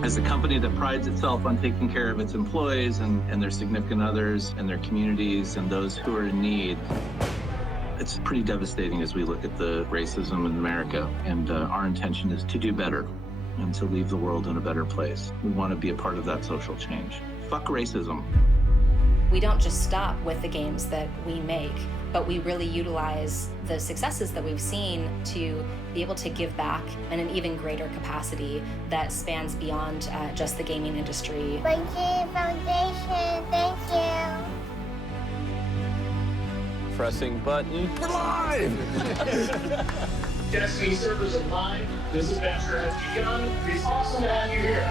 As a company that prides itself on taking care of its employees and their significant others and their communities and those who are in need, it's pretty devastating as we look at the racism in America. And our intention is to do better and to leave the world in a better place. We want to be a part of that social change. Fuck racism. We don't just stop with the games that we make, but we really utilize the successes that we've seen to be able to give back in an even greater capacity that spans beyond just the gaming industry. Bungie Foundation, thank you. Pressing button. We're live! Destiny servers are live. This adventure has begun. It's awesome to have you here.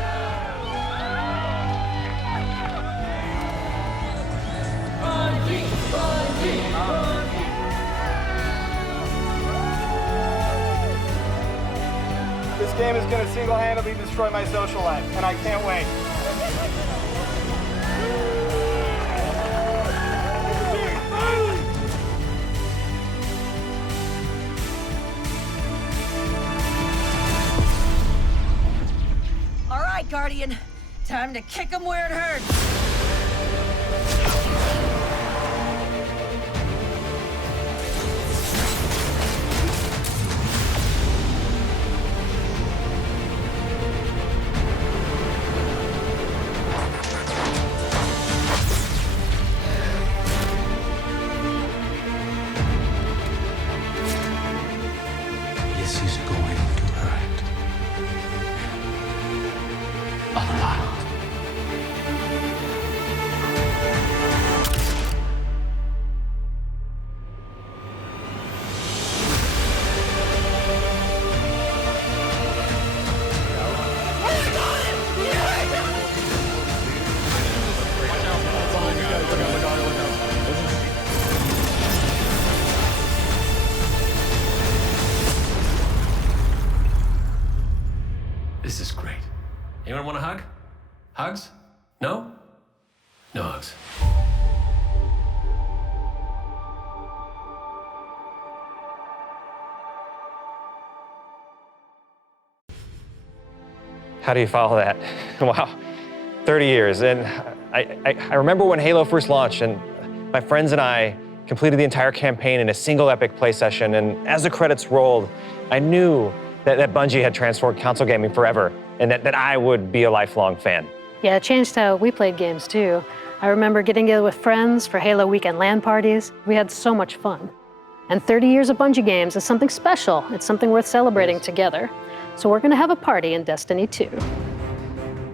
This game is going to single-handedly destroy my social life, and I can't wait. All right, Guardian. Time to kick them where it hurts. This is going to hurt. A lot. Anyone want a hug? Hugs? No? No hugs. How do you follow that? Wow, 30 years. And I remember when Halo first launched, and my friends and I completed the entire campaign in a single epic play session. And as the credits rolled, I knew that Bungie had transformed console gaming forever, and that I would be a lifelong fan. Yeah, it changed how we played games too. I remember getting together with friends for Halo weekend LAN parties. We had so much fun. And 30 years of Bungie games is something special. It's something worth celebrating together. So we're gonna have a party in Destiny 2.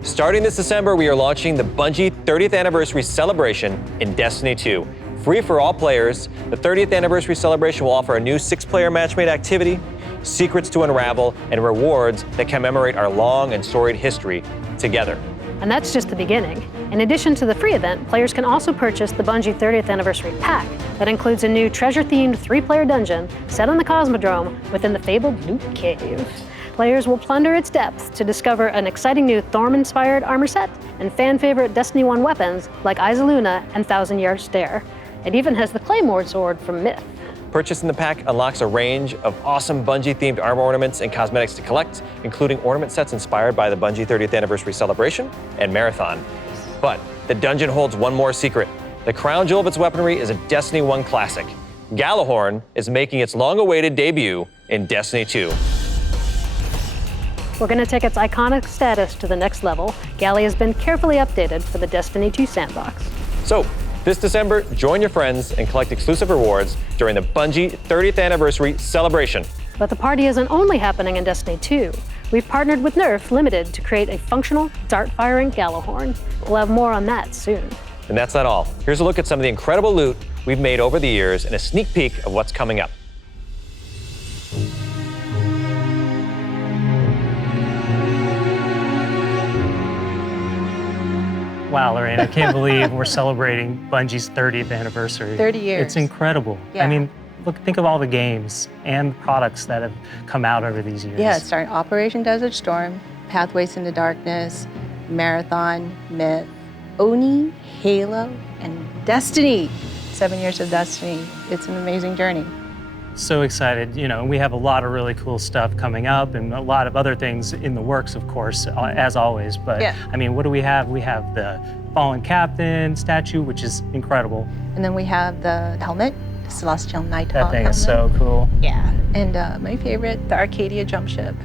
Starting this December, we are launching the Bungie 30th Anniversary Celebration in Destiny 2. Free for all players, the 30th Anniversary Celebration will offer a new 6-player matchmade activity, secrets to unravel, and rewards that commemorate our long and storied history together. And that's just the beginning. In addition to the free event, players can also purchase the Bungie 30th Anniversary Pack that includes a new treasure-themed 3-player dungeon set on the Cosmodrome within the fabled Loot Cave. Players will plunder its depths to discover an exciting new Thorm-inspired armor set and fan-favorite Destiny 1 weapons like Isaluna and Thousand Yard Stare. It even has the Claymore sword from Myth. Purchasing the pack unlocks a range of awesome Bungie-themed armor ornaments and cosmetics to collect, including ornament sets inspired by the Bungie 30th Anniversary Celebration and Marathon. But the dungeon holds one more secret. The crown jewel of its weaponry is a Destiny 1 classic. Gjallarhorn is making its long-awaited debut in Destiny 2. We're going to take its iconic status to the next level. Galley has been carefully updated for the Destiny 2 sandbox. So, this December, join your friends and collect exclusive rewards during the Bungie 30th Anniversary Celebration. But the party isn't only happening in Destiny 2. We've partnered with Nerf Limited to create a functional, dart-firing Gjallarhorn. We'll have more on that soon. And that's not all. Here's a look at some of the incredible loot we've made over the years and a sneak peek of what's coming up. Wow, Lorraine, I can't believe we're celebrating Bungie's 30th anniversary. 30 years. It's incredible. Yeah. I mean, look, think of all the games and products that have come out over these years. Yeah, starting Operation Desert Storm, Pathways into Darkness, Marathon, Myth, Oni, Halo, and Destiny. 7 years of Destiny. It's an amazing journey. So excited. You know, we have a lot of really cool stuff coming up and a lot of other things in the works, of course, as always. But yeah. I mean, what do we have? We have the Fallen Captain statue, which is incredible. And then we have the helmet, the Celestial Nighthawk That thing helmet. is so cool. Yeah. And my favorite, the Arcadia jump ship.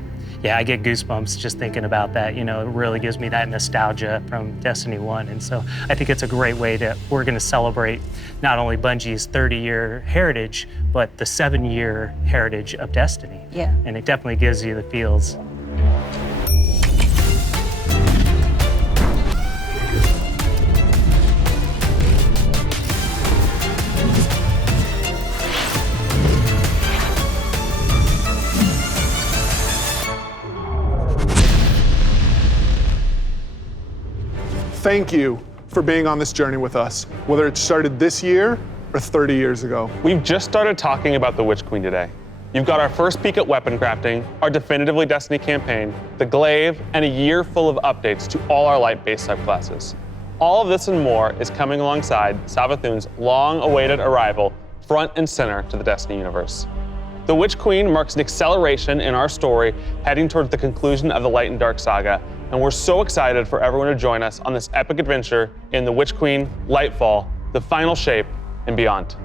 Yeah, I get goosebumps just thinking about that. You know, it really gives me that nostalgia from Destiny 1. And so I think it's a great way we're gonna celebrate not only Bungie's 30-year heritage, but the 7-year heritage of Destiny. Yeah. And it definitely gives you the feels. Thank you for being on this journey with us, whether it started this year or 30 years ago. We've just started talking about the Witch Queen today. You've got our first peek at weapon crafting, our definitively Destiny campaign, the glaive, and a year full of updates to all our light-based subclasses. All of this and more is coming alongside Savathun's long-awaited arrival front and center to the Destiny universe. The Witch Queen marks an acceleration in our story heading towards the conclusion of the Light and Dark saga, and we're so excited for everyone to join us on this epic adventure in the Witch Queen, Lightfall, the final shape, and beyond.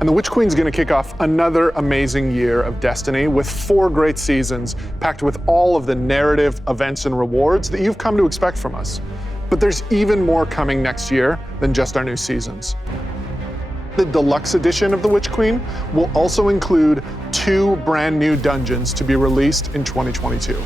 And the Witch Queen's gonna kick off another amazing year of Destiny with 4 great seasons packed with all of the narrative, events, and rewards that you've come to expect from us. But there's even more coming next year than just our new seasons. The deluxe edition of the Witch Queen will also include 2 brand new dungeons to be released in 2022.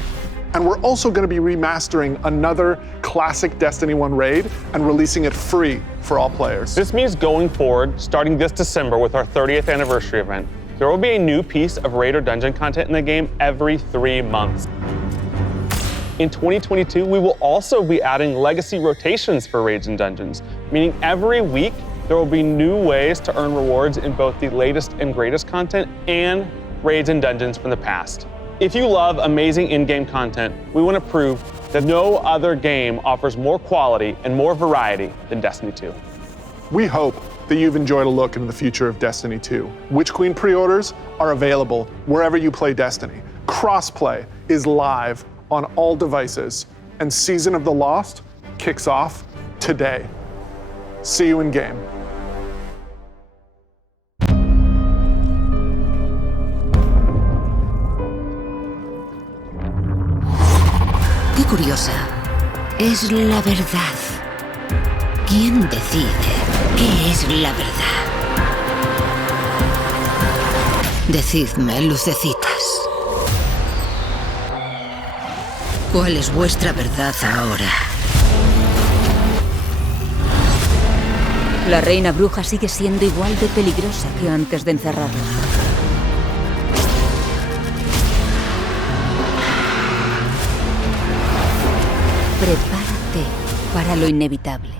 And we're also going to be remastering another classic Destiny 1 raid and releasing it free for all players. This means going forward, starting this December with our 30th anniversary event, there will be a new piece of raid or dungeon content in the game every 3 months. In 2022, we will also be adding legacy rotations for raids and dungeons, meaning every week there will be new ways to earn rewards in both the latest and greatest content and raids and dungeons from the past. If you love amazing in-game content, we want to prove that no other game offers more quality and more variety than Destiny 2. We hope that you've enjoyed a look into the future of Destiny 2. Witch Queen pre-orders are available wherever you play Destiny. Crossplay is live on all devices, and Season of the Lost kicks off today. See you in game. Qué curiosa es la verdad. ¿Quién decide qué es la verdad? Decidme, lucecitas. ¿Cuál es vuestra verdad ahora? La reina bruja sigue siendo igual de peligrosa que antes de encerrarla. Prepárate para lo inevitable.